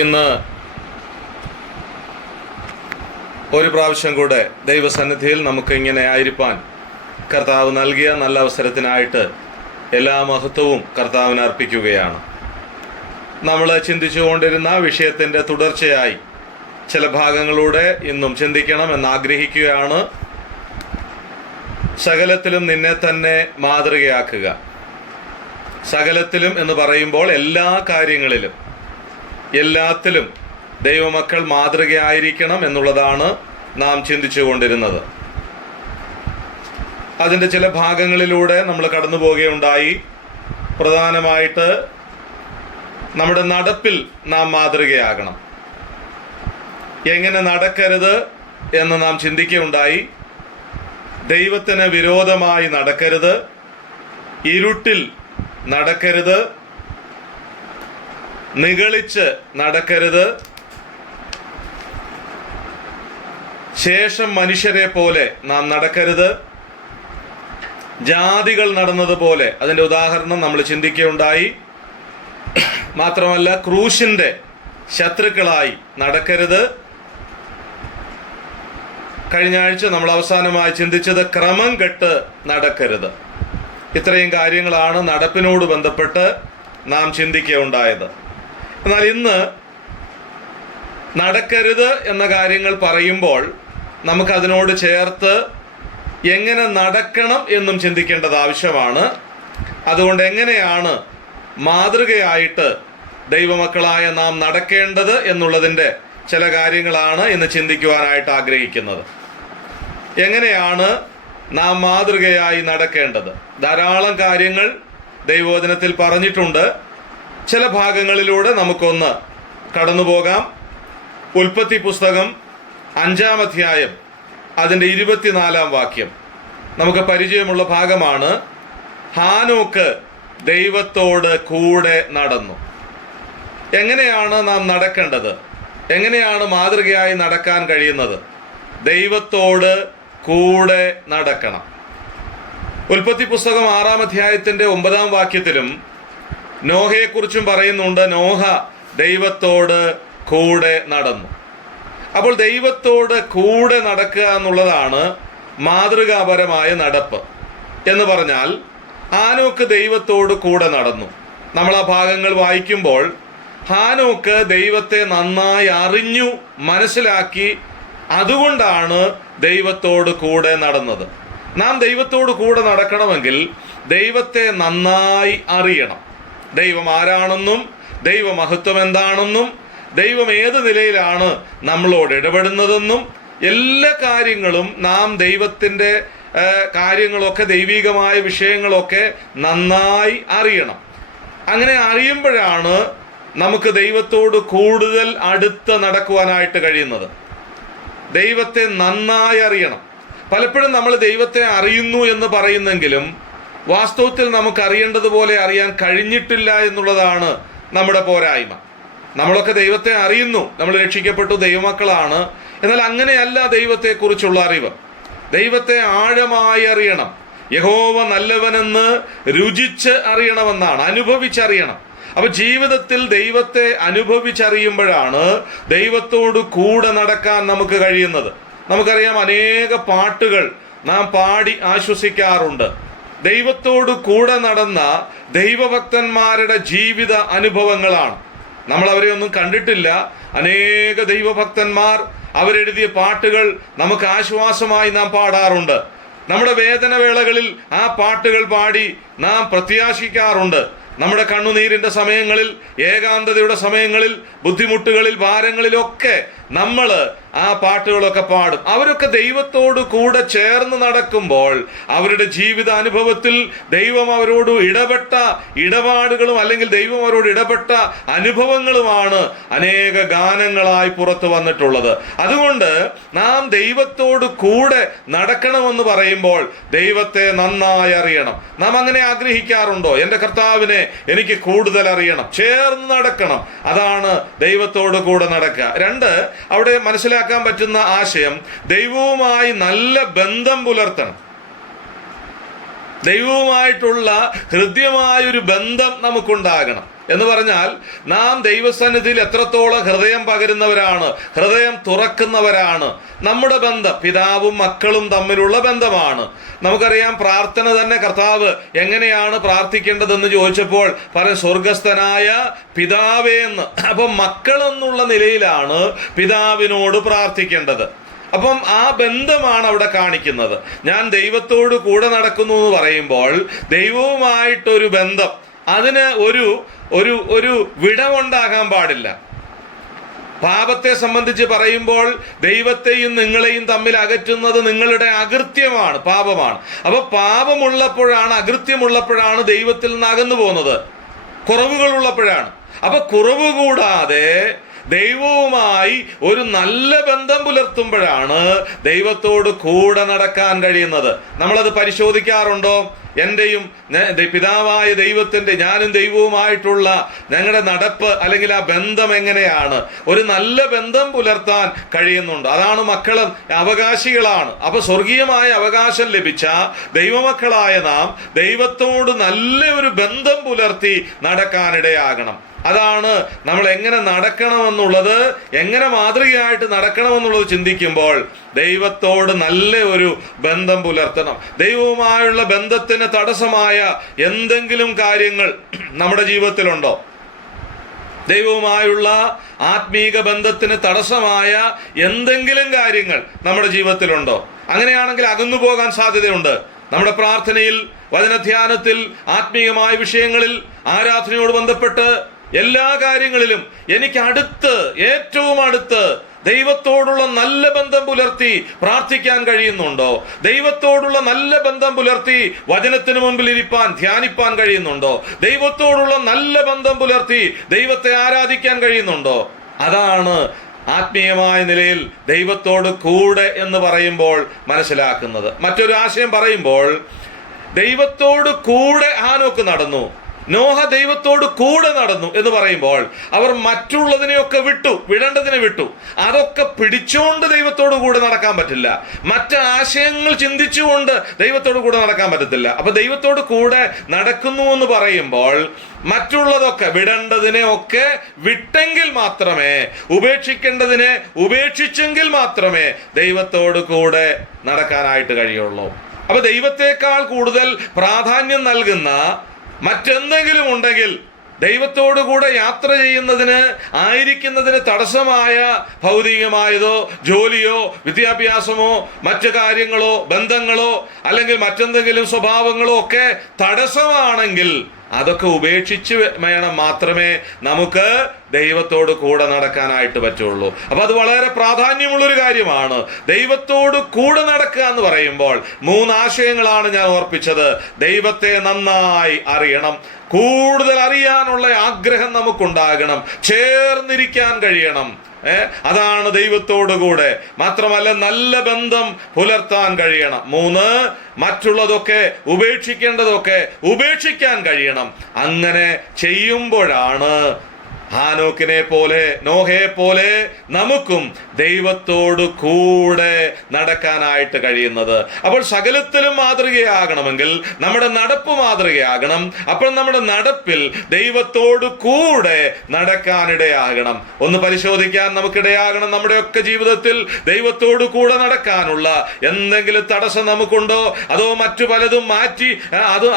ഇന്ന് ഒരു പ്രാവശ്യം കൂടെ ദൈവസന്നിധിയിൽ നമുക്ക് ഇങ്ങനെ ആയിരിക്കാൻ കർത്താവ് നൽകിയ നല്ല അവസരത്തിനായിട്ട് എല്ലാ മഹത്വവും കർത്താവിന് അർപ്പിക്കുകയാണ്. നമ്മൾ ചിന്തിച്ചുകൊണ്ടിരുന്ന വിഷയത്തിൻ്റെ തുടർച്ചയായി ചില ഭാഗങ്ങളൂടെ ഇന്നും ചിന്തിക്കണം എന്നാഗ്രഹിക്കുകയാണ്. സകലത്തിലും നിന്നെ തന്നെ മാതൃകയാക്കുക. സകലത്തിലും എന്ന് പറയുമ്പോൾ എല്ലാ കാര്യങ്ങളിലും എല്ലാത്തിലും ദൈവമക്കൾ മാതൃകയായിരിക്കണം എന്നുള്ളതാണ് നാം ചിന്തിച്ചു കൊണ്ടിരുന്നത്. അതിൻ്റെ ചില ഭാഗങ്ങളിലൂടെ നമ്മൾ കടന്നു പോവുകയുണ്ടായി. പ്രധാനമായിട്ട് നമ്മുടെ നടപ്പിൽ നാം മാതൃകയാകണം. എങ്ങനെ നടക്കരുത് എന്ന് നാം ചിന്തിക്കുകയുണ്ടായി. ദൈവത്തിന് വിരോധമായി നടക്കരുത്, ഇരുട്ടിൽ നടക്കരുത്, നിഗളിച്ച് നടക്കരുത്, ശേഷം മനുഷ്യരെ പോലെ നാം നടക്കരുത്, ജാതികൾ നടന്നതുപോലെ അതിൻ്റെ ഉദാഹരണം നമ്മൾ ചിന്തിക്കുകയുണ്ടായി. മാത്രമല്ല ക്രൂശിൻ്റെ ശത്രുക്കളായി നടക്കരുത്. കഴിഞ്ഞ ആഴ്ച നമ്മൾ അവസാനമായി ചിന്തിച്ചത് ക്രമം കെട്ട് നടക്കരുത്. ഇത്രയും കാര്യങ്ങളാണ് നടപ്പിനോട് ബന്ധപ്പെട്ട് നാം ചിന്തിക്കുകയുണ്ടായത്. എന്നാൽ ഇന്ന് നടക്കരുത് എന്ന കാര്യങ്ങൾ പറയുമ്പോൾ നമുക്കതിനോട് ചേർത്ത് എങ്ങനെ നടക്കണം എന്നും ചിന്തിക്കേണ്ടത് ആവശ്യമാണ്. അതുകൊണ്ട് എങ്ങനെയാണ് മാതൃകയായിട്ട് ദൈവമക്കളായ നാം നടക്കേണ്ടത് എന്നുള്ളതിൻ്റെ ചില കാര്യങ്ങളാണ് ഇന്ന് ചിന്തിക്കുവാനായിട്ട് ആഗ്രഹിക്കുന്നത്. എങ്ങനെയാണ് നാം മാതൃകയായി നടക്കേണ്ടത്? ധാരാളം കാര്യങ്ങൾ ദൈവവചനത്തിൽ പറഞ്ഞിട്ടുണ്ട്. ചില ഭാഗങ്ങളിലൂടെ നമുക്കൊന്ന് കടന്നു പോകാം. ഉൽപ്പത്തി പുസ്തകം 5-ാം അധ്യായം അതിൻ്റെ 24-ാം വാക്യം നമുക്ക് പരിചയമുള്ള ഭാഗമാണ്. ഹാനോക്ക് ദൈവത്തോട് കൂടെ നടന്നു. എങ്ങനെയാണ് നാം നടക്കേണ്ടത്? എങ്ങനെയാണ് മാതൃകയായി നടക്കാൻ കഴിയുന്നത്? ദൈവത്തോട് കൂടെ നടക്കണം. ഉൽപ്പത്തി പുസ്തകം 6-ാം അധ്യായത്തിൻ്റെ 9-ാം വാക്യത്തിലും നോഹയെക്കുറിച്ചും പറയുന്നുണ്ട്. നോഹ ദൈവത്തോട് കൂടെ നടന്നു. അപ്പോൾ ദൈവത്തോട് കൂടെ നടക്കുക എന്നുള്ളതാണ് മാതൃകാപരമായ നടപ്പ്. എന്ന് പറഞ്ഞാൽ ഹാനോക്ക് ദൈവത്തോട് കൂടെ നടന്നു. നമ്മൾ ആ ഭാഗങ്ങൾ വായിക്കുമ്പോൾ ഹാനോക്ക് ദൈവത്തെ നന്നായി അറിഞ്ഞു, മനസ്സിലാക്കി, അതുകൊണ്ടാണ് ദൈവത്തോട് കൂടെ നടന്നത്. നാം ദൈവത്തോട് കൂടെ നടക്കണമെങ്കിൽ ദൈവത്തെ നന്നായി അറിയണം. ദൈവം ആരാണെന്നും ദൈവമഹത്വം എന്താണെന്നും ദൈവം ഏത് നിലയിലാണ് നമ്മളോട് ഇടപെടുന്നതെന്നും എല്ലാ കാര്യങ്ങളും നാം ദൈവത്തിൻ്റെ കാര്യങ്ങളൊക്കെ ദൈവികമായ വിഷയങ്ങളൊക്കെ നന്നായി അറിയണം. അങ്ങനെ അറിയുമ്പോഴാണ് നമുക്ക് ദൈവത്തോട് കൂടുതൽ അടുത്ത് നടക്കുവാനായിട്ട് കഴിയുന്നത്. ദൈവത്തെ നന്നായി അറിയണം. പലപ്പോഴും നമ്മൾ ദൈവത്തെ അറിയുന്നു എന്ന് പറയുന്നെങ്കിലും വാസ്തവത്തിൽ നമുക്ക് അറിയേണ്ടതുപോലെ അറിയാൻ കഴിഞ്ഞിട്ടില്ല എന്നുള്ളതാണ് നമ്മുടെ പോരായ്മ. നമ്മളൊക്കെ ദൈവത്തെ അറിയുന്നു, നമ്മൾ രക്ഷിക്കപ്പെട്ടു, ദൈവമക്കളാണ്. എന്നാൽ അങ്ങനെയല്ല ദൈവത്തെക്കുറിച്ചുള്ള അറിവ്. ദൈവത്തെ ആഴമായി അറിയണം. യഹോവ നല്ലവനെന്ന് രുചിച്ച് അറിയണമെന്നാണ്, അനുഭവിച്ചറിയണം. അപ്പൊ ജീവിതത്തിൽ ദൈവത്തെ അനുഭവിച്ചറിയുമ്പോഴാണ് ദൈവത്തോട് കൂടെ നടക്കാൻ നമുക്ക് കഴിയുന്നത്. നമുക്കറിയാം, അനേക പാട്ടുകൾ നാം പാടി ആശ്വസിക്കാറുണ്ട്. ദൈവത്തോട് കൂടെ നടന്ന ദൈവഭക്തന്മാരുടെ ജീവിത അനുഭവങ്ങളാണ്. നമ്മൾ അവരെ ഒന്നും കണ്ടിട്ടില്ല. അനേക ദൈവഭക്തന്മാർ അവരെഴുതിയ പാട്ടുകൾ നമുക്ക് ആശ്വാസമായി നാം പാടാറുണ്ട്. നമ്മുടെ വേദനവേളകളിൽ ആ പാട്ടുകൾ പാടി നാം പ്രത്യാശിക്കാറുണ്ട്. നമ്മുടെ കണ്ണുനീരിൻ്റെ സമയങ്ങളിൽ, ഏകാന്തതയുടെ സമയങ്ങളിൽ, ബുദ്ധിമുട്ടുകളിൽ, ഭാരങ്ങളിലൊക്കെ നമ്മൾ ആ പാട്ടുകളൊക്കെ പാടും. അവരൊക്കെ ദൈവത്തോട് കൂടെ ചേർന്ന് നടക്കുമ്പോൾ അവരുടെ ജീവിത അനുഭവത്തിൽ ദൈവം അവരോട് ഇടപെട്ട ഇടപാടുകളും അല്ലെങ്കിൽ ദൈവം അവരോട് ഇടപെട്ട അനുഭവങ്ങളുമാണ് അനേക ഗാനങ്ങളായി പുറത്തു വന്നിട്ടുള്ളത്. അതുകൊണ്ട് നാം ദൈവത്തോട് കൂടെ നടക്കണമെന്ന് പറയുമ്പോൾ ദൈവത്തെ നന്നായി അറിയണം. നാം അങ്ങനെ ആഗ്രഹിക്കാറുണ്ടോ? എൻ്റെ കർത്താവിനെ എനിക്ക് കൂടുതൽ അറിയണം, ചേർന്ന് നടക്കണം. അതാണ് ദൈവത്തോട് കൂടെ നടക്കുക. 2, അവിടെ മനസ്സിലാക്കാൻ പറ്റുന്ന ആശയം, ദൈവവുമായി നല്ല ബന്ധം പുലർത്തണം. ദൈവവുമായിട്ടുള്ള ഹൃദ്യമായൊരു ബന്ധം നമുക്കുണ്ടാകണം. എന്ന് പറഞ്ഞാൽ നാം ദൈവസന്നിധിയിൽ എത്രത്തോളം ഹൃദയം പകരുന്നവരാണ്, ഹൃദയം തുറക്കുന്നവരാണ്. നമ്മുടെ ബന്ധം പിതാവും മക്കളും തമ്മിലുള്ള ബന്ധമാണ്. നമുക്കറിയാം, പ്രാർത്ഥന തന്നെ കർത്താവ് എങ്ങനെയാണ് പ്രാർത്ഥിക്കേണ്ടതെന്ന് ചോദിച്ചപ്പോൾ സ്വർഗസ്ഥനായ പിതാവേ എന്ന്. അപ്പം മക്കൾ എന്നുള്ള നിലയിലാണ് പിതാവിനോട് പ്രാർത്ഥിക്കേണ്ടത്. അപ്പം ആ ബന്ധമാണ് അവിടെ കാണിക്കുന്നത്. ഞാൻ ദൈവത്തോട് കൂടെ നടക്കുന്നു എന്ന് പറയുമ്പോൾ ദൈവവുമായിട്ടൊരു ബന്ധം, അതിന് ഒരു വിടവുണ്ടാകാൻ പാടില്ല. പാപത്തെ സംബന്ധിച്ച് പറയുമ്പോൾ ദൈവത്തെയും നിങ്ങളെയും തമ്മിൽ അകറ്റുന്നത് നിങ്ങളുടെ അകൃത്യമാണ്, പാപമാണ്. അപ്പൊ പാപമുള്ളപ്പോഴാണ്, അകൃത്യമുള്ളപ്പോഴാണ് ദൈവത്തിൽ നിന്ന് അകന്നു പോകുന്നത്, കുറവുകളുള്ളപ്പോഴാണ്. അപ്പൊ കുറവ് കൂടാതെ ദൈവവുമായി ഒരു നല്ല ബന്ധം പുലർത്തുമ്പോഴാണ് ദൈവത്തോട് കൂടെ നടക്കാൻ കഴിയുന്നത്. നമ്മളത് പരിശോധിക്കാറുണ്ടോ? എൻ്റെയും പിതാവായ ദൈവത്തിൻ്റെ, ഞാനും ദൈവവുമായിട്ടുള്ള ഞങ്ങളുടെ നടപ്പ് അല്ലെങ്കിൽ ആ ബന്ധം എങ്ങനെയാണ്? ഒരു നല്ല ബന്ധം പുലർത്താൻ കഴിയുന്നുണ്ട്. അതാണ് മക്കൾ അവകാശികളാണ്. അപ്പൊ സ്വർഗീയമായ അവകാശം ലഭിച്ച ദൈവമക്കളായ നാം ദൈവത്തോട് നല്ല ഒരു ബന്ധം പുലർത്തി നടക്കാനിടയാകണം. അതാണ് നമ്മൾ എങ്ങനെ നടക്കണമെന്നുള്ളത്, എങ്ങനെ മാതൃകയായിട്ട് നടക്കണമെന്നുള്ളത് ചിന്തിക്കുമ്പോൾ ദൈവത്തോട് നല്ല ഒരു ബന്ധം പുലർത്തണം. ദൈവവുമായുള്ള ബന്ധത്തിന് തടസ്സമായ എന്തെങ്കിലും കാര്യങ്ങൾ നമ്മുടെ ജീവിതത്തിലുണ്ടോ? ദൈവവുമായുള്ള ആത്മീക ബന്ധത്തിന് തടസ്സമായ എന്തെങ്കിലും കാര്യങ്ങൾ നമ്മുടെ ജീവിതത്തിലുണ്ടോ? അങ്ങനെയാണെങ്കിൽ അകന്നു പോകാൻ സാധ്യതയുണ്ട്. നമ്മുടെ പ്രാർത്ഥനയിൽ, വചനധ്യാനത്തിൽ, ആത്മീയമായ വിഷയങ്ങളിൽ, ആരാധനയോട് ബന്ധപ്പെട്ട് എല്ലാ കാര്യങ്ങളിലും എനിക്ക് ഏറ്റവും അടുത്ത് ദൈവത്തോടുള്ള നല്ല ബന്ധം പുലർത്തി പ്രാർത്ഥിക്കാൻ കഴിയുന്നുണ്ടോ? ദൈവത്തോടുള്ള നല്ല ബന്ധം പുലർത്തി വചനത്തിന് മുൻപിൽ ഇരിപ്പാൻ, ധ്യാനിപ്പാൻ കഴിയുന്നുണ്ടോ? ദൈവത്തോടുള്ള നല്ല ബന്ധം പുലർത്തി ദൈവത്തെ ആരാധിക്കാൻ കഴിയുന്നുണ്ടോ? അതാണ് ആത്മീയമായ നിലയിൽ ദൈവത്തോട് കൂടെ എന്ന് പറയുമ്പോൾ മനസ്സിലാക്കുന്നത്. മറ്റൊരു ആശയം പറയുമ്പോൾ, ദൈവത്തോട് കൂടെ ഹാനോക്ക് നടന്നു, നോഹ ദൈവത്തോട് കൂടെ നടന്നു എന്ന് പറയുമ്പോൾ അവർ മറ്റുള്ളതിനെയൊക്കെ വിടേണ്ടതിനെ വിട്ടു. അതൊക്കെ പിടിച്ചുകൊണ്ട് ദൈവത്തോട് കൂടെ നടക്കാൻ പറ്റില്ല. മറ്റ് ആശയങ്ങൾ ചിന്തിച്ചുകൊണ്ട് ദൈവത്തോട് കൂടെ നടക്കാൻ പറ്റത്തില്ല. അപ്പൊ ദൈവത്തോട് കൂടെ നടക്കുന്നു എന്ന് പറയുമ്പോൾ മറ്റുള്ളതൊക്കെ, വിടേണ്ടതിനെ ഒക്കെ വിട്ടെങ്കിൽ മാത്രമേ, ഉപേക്ഷിക്കേണ്ടതിനെ ഉപേക്ഷിച്ചെങ്കിൽ മാത്രമേ ദൈവത്തോട് കൂടെ നടക്കാനായിട്ട് കഴിയുള്ളൂ. അപ്പൊ ദൈവത്തെക്കാൾ കൂടുതൽ പ്രാധാന്യം നൽകുന്ന മറ്റെന്തെങ്കിലും ഉണ്ടെങ്കിൽ, ദൈവത്തോടു കൂടെ യാത്ര ആയിരിക്കുന്നതിന് തടസ്സമായ ഭൗതികമായതോ ജോലിയോ വിദ്യാഭ്യാസമോ മറ്റു കാര്യങ്ങളോ ബന്ധങ്ങളോ അല്ലെങ്കിൽ മറ്റെന്തെങ്കിലും സ്വഭാവങ്ങളോ ഒക്കെ തടസ്സമാണെങ്കിൽ അതൊക്കെ ഉപേക്ഷിച്ച് വേണം മാത്രമേ നമുക്ക് ദൈവത്തോട് കൂടെ നടക്കാനായിട്ട് പറ്റുള്ളൂ. അപ്പൊ അത് വളരെ പ്രാധാന്യമുള്ളൊരു കാര്യമാണ്. ദൈവത്തോട് കൂടെ നടക്കുക എന്ന് പറയുമ്പോൾ 3 ആശയങ്ങളാണ് ഞാൻ ഓർപ്പിച്ചത്. ദൈവത്തെ നന്നായി അറിയണം, കൂടുതൽ അറിയാനുള്ള ആഗ്രഹം നമുക്കുണ്ടാകണം, ചേർന്നിരിക്കാൻ കഴിയണം. അതാണ് ദൈവത്തോടു കൂടെ. മാത്രമല്ല നല്ല ബന്ധം പുലർത്താൻ കഴിയണം. 3, മറ്റുള്ളതൊക്കെ, ഉപേക്ഷിക്കേണ്ടതൊക്കെ ഉപേക്ഷിക്കാൻ കഴിയണം. അങ്ങനെ ചെയ്യുമ്പോഴാണ് ഹാനോക്കിനെ പോലെ, നോഹയെ പോലെ നമുക്കും ദൈവത്തോട് കൂടെ നടക്കാനായിട്ട് കഴിയുന്നത്. അപ്പോൾ സകലത്തിലും മാതൃകയാകണമെങ്കിൽ നമ്മുടെ നടപ്പ് മാതൃകയാകണം. അപ്പോൾ നമ്മുടെ നടപ്പിൽ ദൈവത്തോട് കൂടെ നടക്കാനിടയാകണം. ഒന്ന് പരിശോധിക്കാൻ നമുക്കിടയാകണം. നമ്മുടെയൊക്കെ ജീവിതത്തിൽ ദൈവത്തോട് കൂടെ നടക്കാനുള്ള എന്തെങ്കിലും തടസ്സം നമുക്കുണ്ടോ? അതോ മറ്റു പലതും മാറ്റി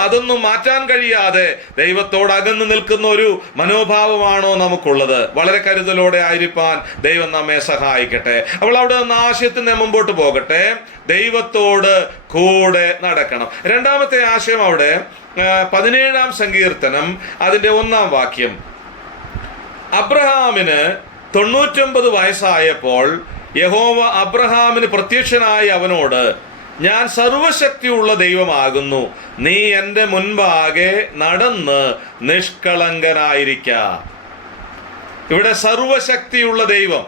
അതൊന്നും മാറ്റാൻ കഴിയാതെ ദൈവത്തോട് അകന്നു നിൽക്കുന്ന ഒരു മനോഭാവമാണോ നമുക്കുള്ളത്? വളരെ കരുതലോടെ ആയിരിക്കാൻ ദൈവം നമ്മെ സഹായിക്കട്ടെ. അപ്പോൾ അവിടെ നിന്ന് ആശയത്തിന് മുമ്പോട്ട് പോകട്ടെ. ദൈവത്തോട് കൂടെ നടക്കണം. രണ്ടാമത്തെ ആശയം അവിടെ 17-ാം സങ്കീർത്തനം അതിന്റെ 1-ാം വാക്യം. അബ്രഹാമിന് 99 വയസ്സായപ്പോൾ യഹോവ അബ്രഹാമിന് പ്രത്യക്ഷനായി അവനോട്, ഞാൻ സർവശക്തിയുള്ള ദൈവമാകുന്നു, നീ എൻ്റെ മുൻപാകെ നടന്ന് നിഷ്കളങ്കനായിരിക്ക. ഇവിടെ സർവശക്തിയുള്ള ദൈവം,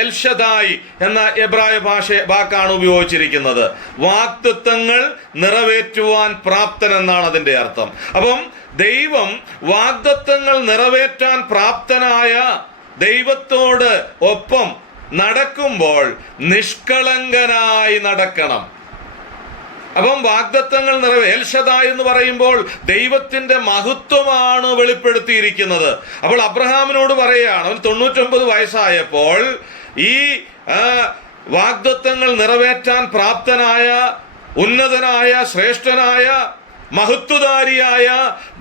എൽഷദായി എന്ന എബ്രായ വാക്കാണ് ഉപയോഗിച്ചിരിക്കുന്നത്. വാഗ്ദത്തങ്ങൾ നിറവേറ്റുവാൻ പ്രാപ്തൻ എന്നാണ് അതിന്റെ അർത്ഥം. അപ്പം ദൈവം വാഗ്ദത്തങ്ങൾ നിറവേറ്റാൻ പ്രാപ്തനായ ദൈവത്തോട് ഒപ്പം നടക്കുമ്പോൾ നിഷ്കളങ്കനായി നടക്കണം. അപ്പം വാഗ്ദത്തങ്ങൾ എൽഷദായ് എന്ന് പറയുമ്പോൾ ദൈവത്തിന്റെ മഹത്വമാണ് വെളിപ്പെടുത്തിയിരിക്കുന്നത്. അപ്പോൾ അബ്രഹാമിനോട് പറയുകയാണ്, അവൻ 99 വയസ്സായപ്പോൾ ഈ വാഗ്ദത്തങ്ങൾ നിറവേറ്റാൻ പ്രാപ്തനായ, ഉന്നതനായ, ശ്രേഷ്ഠനായ, മഹത്വധാരിയായ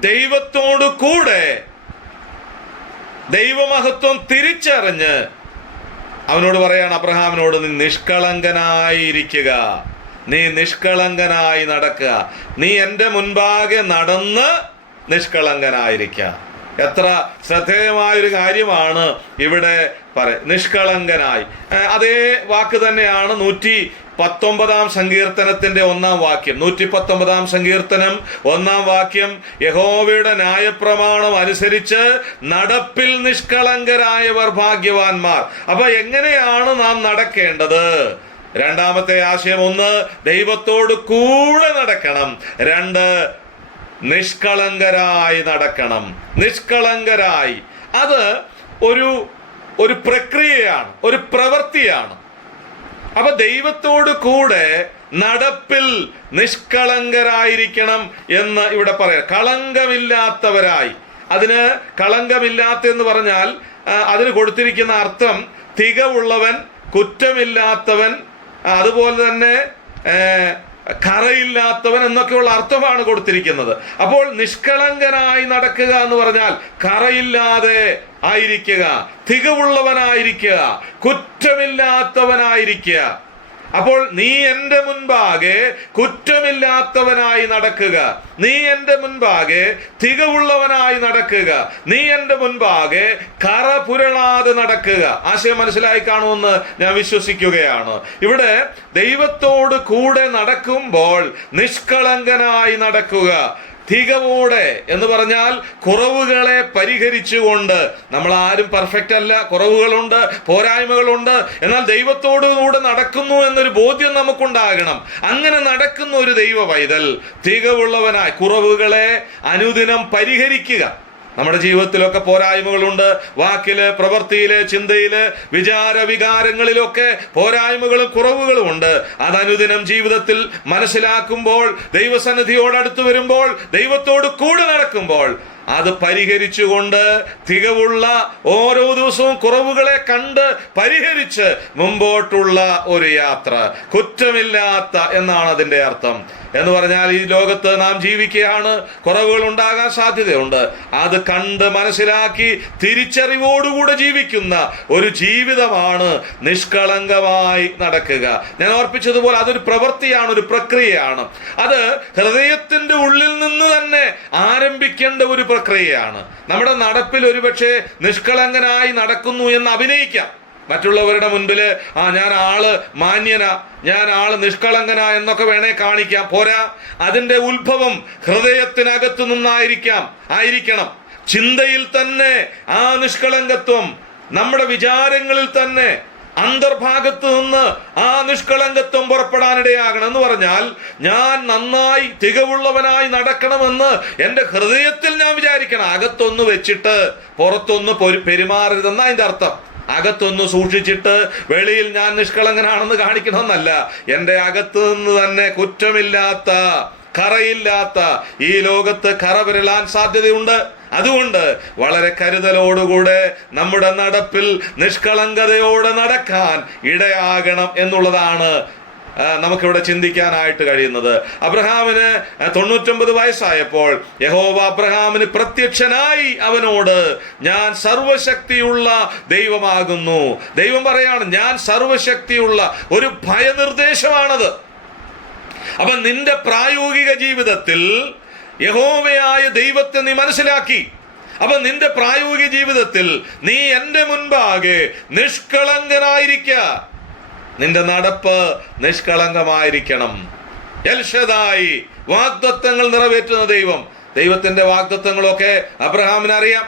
ദൈവത്തോടു കൂടെ ദൈവമഹത്വം തിരിച്ചറിഞ്ഞ് അവനോട് പറയാണ്, അബ്രഹാമിനോട്, നീ നിഷ്കളങ്കനായിരിക്കുക, നീ നിഷ്കളങ്കനായി നടക്കുക, നീ എൻ്റെ മുൻപാകെ നടന്ന് നിഷ്കളങ്കനായിരിക്കുക. എത്ര ശ്രദ്ധേയമായൊരു കാര്യമാണ് ഇവിടെ നിഷ്കളങ്കനായി. അതേ വാക്ക് തന്നെയാണ് 119 സങ്കീർത്തനത്തിന്റെ 1 വാക്യം. 119 സങ്കീർത്തനം 1 വാക്യം, യഹോവയുടെ ന്യായപ്രമാണം അനുസരിച്ച് നടപ്പിൽ നിഷ്കളങ്കരായവർ ഭാഗ്യവാന്മാർ. അപ്പൊ എങ്ങനെയാണ് നാം നടക്കേണ്ടത്? രണ്ടാമത്തെ ആശയം, 1 ദൈവത്തോട് കൂടെ നടക്കണം, 2 നിഷ്കളങ്കരായി നടക്കണം. നിഷ്കളങ്കരായി, അത് ഒരു പ്രക്രിയയാണ്, ഒരു പ്രവൃത്തിയാണ്. അപ്പൊ ദൈവത്തോട് കൂടെ നടപ്പിൽ നിഷ്കളങ്കരായിരിക്കണം എന്ന് ഇവിടെ പറയാം. കളങ്കമില്ലാത്തവരായി. അതിന് കളങ്കമില്ലാത്ത എന്ന് പറഞ്ഞാൽ അതിന് കൊടുത്തിരിക്കുന്ന അർത്ഥം തികവുള്ളവൻ, കുറ്റമില്ലാത്തവൻ, അതുപോലെ തന്നെ കറയില്ലാത്തവൻ എന്നൊക്കെയുള്ള അർത്ഥമാണ് കൊടുത്തിരിക്കുന്നത്. അപ്പോൾ നിഷ്കളങ്കനായി നടക്കുക എന്ന് പറഞ്ഞാൽ കറയില്ലാതെ ആയിരിക്കുക, തികവുള്ളവനായിരിക്കുക, കുറ്റമില്ലാത്തവനായിരിക്കുക. അപ്പോൾ നീ എൻ്റെ മുൻപാകെ കുറ്റമില്ലാത്തവനായി നടക്കുക, നീ എൻ്റെ മുൻപാകെ തികവുള്ളവനായി നടക്കുക, നീ എൻ്റെ മുൻപാകെ കറ പുരളാതെ നടക്കുക. ആശയം മനസ്സിലായി കാണുമെന്ന് ഞാൻ വിശ്വസിക്കുകയാണ്. ഇവിടെ ദൈവത്തോട് കൂടെ നടക്കുമ്പോൾ നിഷ്കളങ്കനായി നടക്കുക. തികവോടെ എന്ന് പറഞ്ഞാൽ കുറവുകളെ പരിഹരിച്ചുകൊണ്ട്. നമ്മൾ ആരും പെർഫെക്റ്റ് അല്ല, കുറവുകളുണ്ട്, പോരായ്മകളുണ്ട്. എന്നാൽ ദൈവത്തോടു കൂടെ നടക്കുന്നു എന്നൊരു ബോധ്യം നമുക്കുണ്ടാകണം. അങ്ങനെ നടക്കുന്ന ഒരു ദൈവ പൈതൽ തികവുള്ളവനായി കുറവുകളെ അനുദിനം പരിഹരിക്കുക. നമ്മുടെ ജീവിതത്തിലൊക്കെ പോരായ്മകളുണ്ട്. വാക്കില്, പ്രവൃത്തിയില്, ചിന്തയില്, വികാരങ്ങളിലൊക്കെ പോരായ്മകളും കുറവുകളും ഉണ്ട്. അതനുദിനം ജീവിതത്തിൽ മനസ്സിലാക്കുമ്പോൾ, ദൈവസന്നിധിയോടടുത്ത് വരുമ്പോൾ, ദൈവത്തോട് കൂടെ നടക്കുമ്പോൾ അത് പരിഹരിച്ചുകൊണ്ട് തികവുള്ള ഓരോ ദിവസവും കുറവുകളെ കണ്ട് പരിഹരിച്ച് മുമ്പോട്ടുള്ള ഒരു യാത്ര. കുറ്റമില്ലാത്ത എന്നാണ് അതിൻ്റെ അർത്ഥം. എന്ന് പറഞ്ഞാൽ ഈ ലോകത്ത് നാം ജീവിക്കുകയാണ്, കുറവുകൾ ഉണ്ടാകാൻ സാധ്യതയുണ്ട്. അത് കണ്ട് മനസ്സിലാക്കി തിരിച്ചറിവോടുകൂടെ ജീവിക്കുന്ന ഒരു ജീവിതമാണ് നിഷ്കളങ്കമായി നടക്കുക. ഞാൻ ഓർപ്പിച്ചതുപോലെ അതൊരു പ്രവൃത്തിയാണ്, ഒരു പ്രക്രിയയാണ്. അത് ഹൃദയത്തിന്റെ ഉള്ളിൽ നിന്ന് തന്നെ ആരംഭിക്കേണ്ട ഒരു പ്രക്രിയയാണ്. നമ്മുടെ നടപ്പിൽ ഒരുപക്ഷെ നിഷ്കളങ്കനായി നടക്കുന്നു എന്ന് അഭിനയിക്കാം മറ്റുള്ളവരുടെ മുൻപില്. ഞാൻ ആള് മാന്യനാ, ഞാൻ ആള് നിഷ്കളങ്കന എന്നൊക്കെ വേണേ കാണിക്കാം. പോരാ, അതിന്റെ ഉത്ഭവം ഹൃദയത്തിനകത്തു നിന്നായിരിക്കണം. ചിന്തയിൽ തന്നെ ആ നിഷ്കളങ്കത്വം, നമ്മുടെ വിചാരങ്ങളിൽ തന്നെ അന്തർഭാഗത്ത് നിന്ന് ആ നിഷ്കളങ്കത്വം പുറപ്പെടാനിടയാകണം. എന്ന് പറഞ്ഞാൽ ഞാൻ നന്നായി തികവുള്ളവനായി നടക്കണമെന്ന് എൻ്റെ ഹൃദയത്തിൽ ഞാൻ വിചാരിക്കണം. അകത്തൊന്ന് വെച്ചിട്ട് പുറത്തൊന്ന് പെരുമാറരുതെന്ന അതിൻ്റെ അർത്ഥം. അകത്തൊന്ന് സൂക്ഷിച്ചിട്ട് വെളിയിൽ ഞാൻ നിഷ്കളങ്കനാണെന്ന് കാണിക്കണമെന്നല്ല. എൻ്റെ അകത്ത് നിന്ന് തന്നെ കുറ്റമില്ലാത്ത, കറയില്ലാത്ത, ഈ ലോകത്ത് കറ പുരളാൻ സാധ്യതയുണ്ട്. അതുകൊണ്ട് വളരെ കരുതലോടുകൂടെ നമ്മുടെ നടപ്പിൽ നിഷ്കളങ്കതയോടെ നടക്കാൻ ഇടയാകണം എന്നുള്ളതാണ് നമുക്കിവിടെ ചിന്തിക്കാനായിട്ട് കഴിയുന്നത്. അബ്രഹാമിന് 99 വയസ്സായപ്പോൾ യഹോവ അബ്രഹാമിന് പ്രത്യക്ഷനായി അവനോട്, ഞാൻ സർവശക്തിയുള്ള ദൈവമാകുന്നു. ദൈവം പറയാണ്, ഞാൻ സർവശക്തിയുള്ള. ഒരു ഭയനിർദ്ദേശമാണത്. അപ്പൊ നിന്റെ പ്രായോഗിക ജീവിതത്തിൽ യഹോവയായ ദൈവത്തെ നീ മനസ്സിലാക്കി. അപ്പൊ നിന്റെ പ്രായോഗിക ജീവിതത്തിൽ നീ എൻ്റെ മുൻപാകെ നിഷ്കളങ്കനായിരിക്കുക. നിന്റെ നടപ്പ് നിഷ്കളങ്കമായിരിക്കണം. എൽഷദായി, വാഗ്ദത്തങ്ങൾ നിറവേറ്റുന്ന ദൈവം. ദൈവത്തിന്റെ വാഗ്ദത്തങ്ങളൊക്കെ അബ്രഹാമിന് അറിയാം.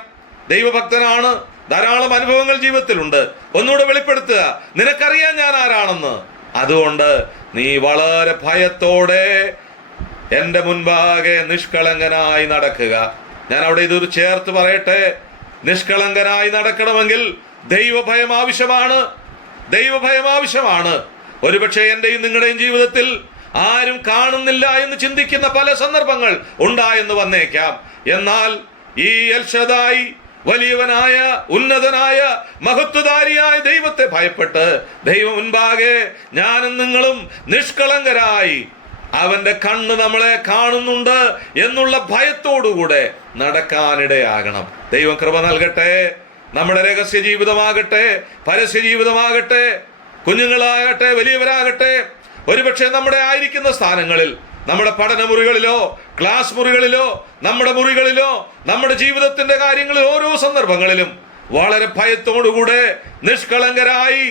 ദൈവഭക്തനാണ്, ധാരാളം അനുഭവങ്ങൾ ജീവിതത്തിലുണ്ട്. ഒന്നുകൂടെ വെളിപ്പെടുത്തുക, നിനക്കറിയാം ഞാൻ ആരാണെന്ന്. അതുകൊണ്ട് നീ വളരെ ഭയത്തോടെ എൻ്റെ മുൻപാകെ നിഷ്കളങ്കനായി നടക്കുക. ഞാൻ അവിടെ ഇതൊരു ചേർത്ത് പറയട്ടെ, നിഷ്കളങ്കനായി നടക്കണമെങ്കിൽ ദൈവഭയം ആവശ്യമാണ്. ദൈവഭയം ആവശ്യമാണ്. ഒരുപക്ഷെ എൻ്റെയും നിങ്ങളുടെയും ജീവിതത്തിൽ ആരും കാണുന്നില്ല എന്ന് ചിന്തിക്കുന്ന പല സന്ദർഭങ്ങൾ ഉണ്ടായെന്ന് വന്നേക്കാം. എന്നാൽ ഈ എൽ ഷദായി, വലിയവനായ, ഉന്നതനായ, മഹത്വധാരിയായ ദൈവത്തെ ഭയപ്പെട്ട് ദൈവം മുൻപാകെ ഞാനും നിങ്ങളും നിഷ്കളങ്കരായി, അവന്റെ കണ്ണ് നമ്മളെ കാണുന്നുണ്ട് എന്നുള്ള ഭയത്തോടുകൂടെ നടക്കാനിടയാകണം. ദൈവം കൃപ നൽകട്ടെ. നമ്മുടെ രഹസ്യ ജീവിതമാകട്ടെ, പരസ്യ ജീവിതമാകട്ടെ, കുഞ്ഞുങ്ങളാകട്ടെ, വലിയവരാകട്ടെ, ഒരുപക്ഷെ നമ്മുടെ ആയിരിക്കുന്ന സ്ഥാനങ്ങളിൽ, നമ്മുടെ പഠനമുറികളിലോ ക്ലാസ് മുറികളിലോ നമ്മുടെ മുറികളിലോ നമ്മുടെ ജീവിതത്തിന്റെ കാര്യങ്ങളിൽ ഓരോ സന്ദർഭങ്ങളിലും വളരെ ഭയത്തോടുകൂടെ നിഷ്കളങ്കരായി,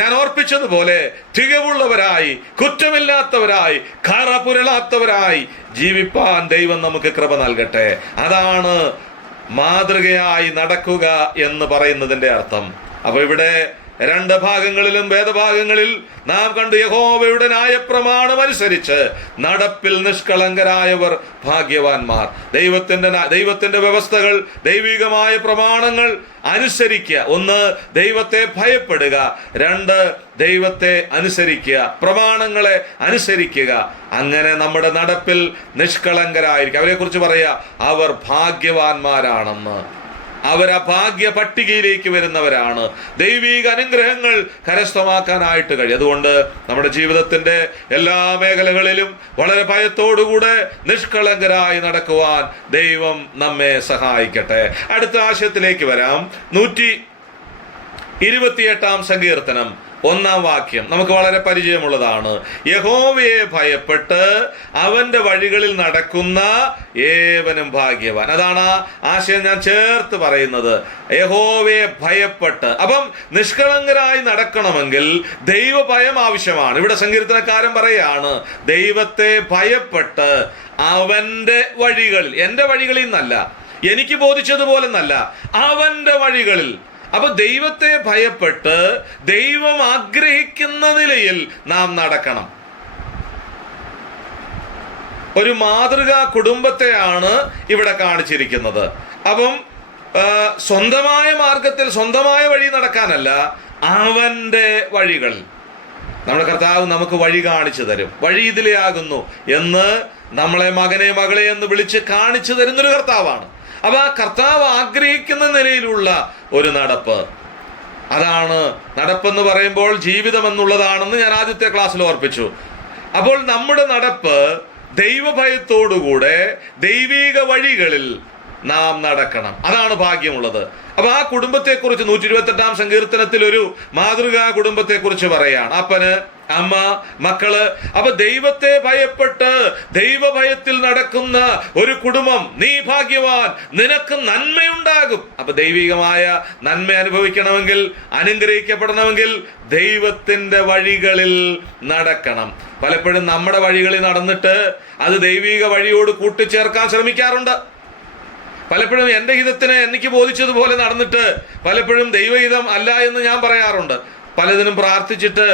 ഞാൻ ഓർപ്പിച്ചതുപോലെ തികവുള്ളവരായി, കുറ്റമില്ലാത്തവരായി, കറ പുരളാത്തവരായി ജീവിപ്പാൻ ദൈവം നമുക്ക് കൃപ നൽകട്ടെ. അതാണ് മാതൃകയായി നടക്കുക എന്ന് പറയുന്നതിന്റെ അർത്ഥം. അപ്പൊ ഇവിടെ രണ്ട് ഭാഗങ്ങളിലും വേദഭാഗങ്ങളിൽ നാം കണ്ടു, യഹോവയുടെ ന്യായപ്രമാണം അനുസരിച്ച് നടപ്പിൽ നിഷ്കളങ്കരായവർ ഭാഗ്യവാന്മാർ. ദൈവത്തിന്റെ വ്യവസ്ഥകൾ, ദൈവികമായ പ്രമാണങ്ങൾ അനുസരിക്കുക. ഒന്ന്, ദൈവത്തെ ഭയപ്പെടുക. രണ്ട്, ദൈവത്തെ അനുസരിക്കുക, പ്രമാണങ്ങളെ അനുസരിക്കുക. അങ്ങനെ നമ്മുടെ നടപ്പിൽ നിഷ്കളങ്കരായിരിക്കും. അവരെ കുറിച്ച് പറയാ, അവർ ഭാഗ്യവാന്മാരാണെന്ന്. അവർ ആ ഭാഗ്യ പട്ടികയിലേക്ക് വരുന്നവരാണ്. ദൈവിക അനുഗ്രഹങ്ങൾ കരസ്ഥമാക്കാനായിട്ട് കഴിയും. അതുകൊണ്ട് നമ്മുടെ ജീവിതത്തിന്റെ എല്ലാ മേഖലകളിലും വളരെ ഭയത്തോടുകൂടെ നിഷ്കളങ്കരായി നടക്കുവാൻ ദൈവം നമ്മെ സഹായിക്കട്ടെ. അടുത്ത ആശയത്തിലേക്ക് വരാം. 128 സങ്കീർത്തനം 1 വാക്യം നമുക്ക് വളരെ പരിചയമുള്ളതാണ്. യഹോവയെ ഭയപ്പെട്ട് അവന്റെ വഴികളിൽ നടക്കുന്ന ഏവനും ഭാഗ്യവാൻ. അതാണ് ആ ആശയം ഞാൻ ചേർത്ത് പറയുന്നത്. യഹോവയെ ഭയപ്പെട്ട്. അപ്പം നിഷ്കളങ്കരായി നടക്കണമെങ്കിൽ ദൈവഭയം ആവശ്യമാണ്. ഇവിടെ സങ്കീർത്തനക്കാരൻ പറയാണ്, ദൈവത്തെ ഭയപ്പെട്ട് അവന്റെ വഴികളിൽ, എന്റെ വഴികളിൽ നിന്നല്ല, എനിക്ക് ബോധിച്ചതുപോലെ എന്നല്ല, അവന്റെ വഴികളിൽ. അപ്പൊ ദൈവത്തെ ഭയപ്പെട്ട് ദൈവം ആഗ്രഹിക്കുന്ന നിലയിൽ നാം നടക്കണം. ഒരു മാതൃകാ കുടുംബത്തെയാണ് ഇവിടെ കാണിച്ചിരിക്കുന്നത്. അപ്പം സ്വന്തമായ മാർഗത്തിൽ സ്വന്തമായ വഴി നടക്കാനല്ല, അവന്റെ വഴികളിൽ. നമ്മുടെ കർത്താവ് നമുക്ക് വഴി കാണിച്ചു തരും. വഴി ഇതിലേ ആകുന്നു എന്ന് നമ്മളെ മകനെ മകളെ എന്ന് വിളിച്ച് കാണിച്ചു തരുന്നൊരു കർത്താവാണ്. അപ്പൊ ആ കർത്താവ് ആഗ്രഹിക്കുന്ന നിലയിലുള്ള ഒരു നടപ്പ്, അതാണ് നടപ്പെന്ന് പറയുമ്പോൾ ജീവിതം എന്നുള്ളതാണെന്ന് ഞാൻ ആദ്യത്തെ ക്ലാസ്സിൽ ഓർപ്പിച്ചു. അപ്പോൾ നമ്മുടെ നടപ്പ് ദൈവഭയത്തോടുകൂടെ ദൈവിക വഴികളിൽ നാം നടക്കണം. അതാണ് ഭാഗ്യമുള്ളത്. അപ്പൊ ആ കുടുംബത്തെക്കുറിച്ച് 128 സങ്കീർത്തനത്തിൽ ഒരു മാതൃകാ കുടുംബത്തെക്കുറിച്ച് പറയാണ്. അപ്പന്, അമ്മ, മക്കള്. അപ്പൊ ദൈവത്തെ ഭയപ്പെട്ട് ദൈവഭയത്തിൽ നടക്കുന്ന ഒരു കുടുംബം, നീ ഭാഗ്യവാൻ, നിനക്ക് നന്മയുണ്ടാകും. അപ്പൊ ദൈവികമായ നന്മ അനുഭവിക്കണമെങ്കിൽ, അനുഗ്രഹിക്കപ്പെടണമെങ്കിൽ ദൈവത്തിന്റെ വഴികളിൽ നടക്കണം. പലപ്പോഴും നമ്മുടെ വഴികളിൽ നടന്നിട്ട് അത് ദൈവിക വഴിയോട് കൂട്ടിച്ചേർക്കാൻ ശ്രമിക്കാറുണ്ട്. പലപ്പോഴും എൻ്റെ ഹിതത്തിന് എനിക്ക് ബോധിച്ചതുപോലെ നടന്നിട്ട് പലപ്പോഴും ദൈവഹിതം അല്ല എന്ന് ഞാൻ പറയാറുണ്ട്. പലതിനും പ്രാർത്ഥിച്ചിട്ട്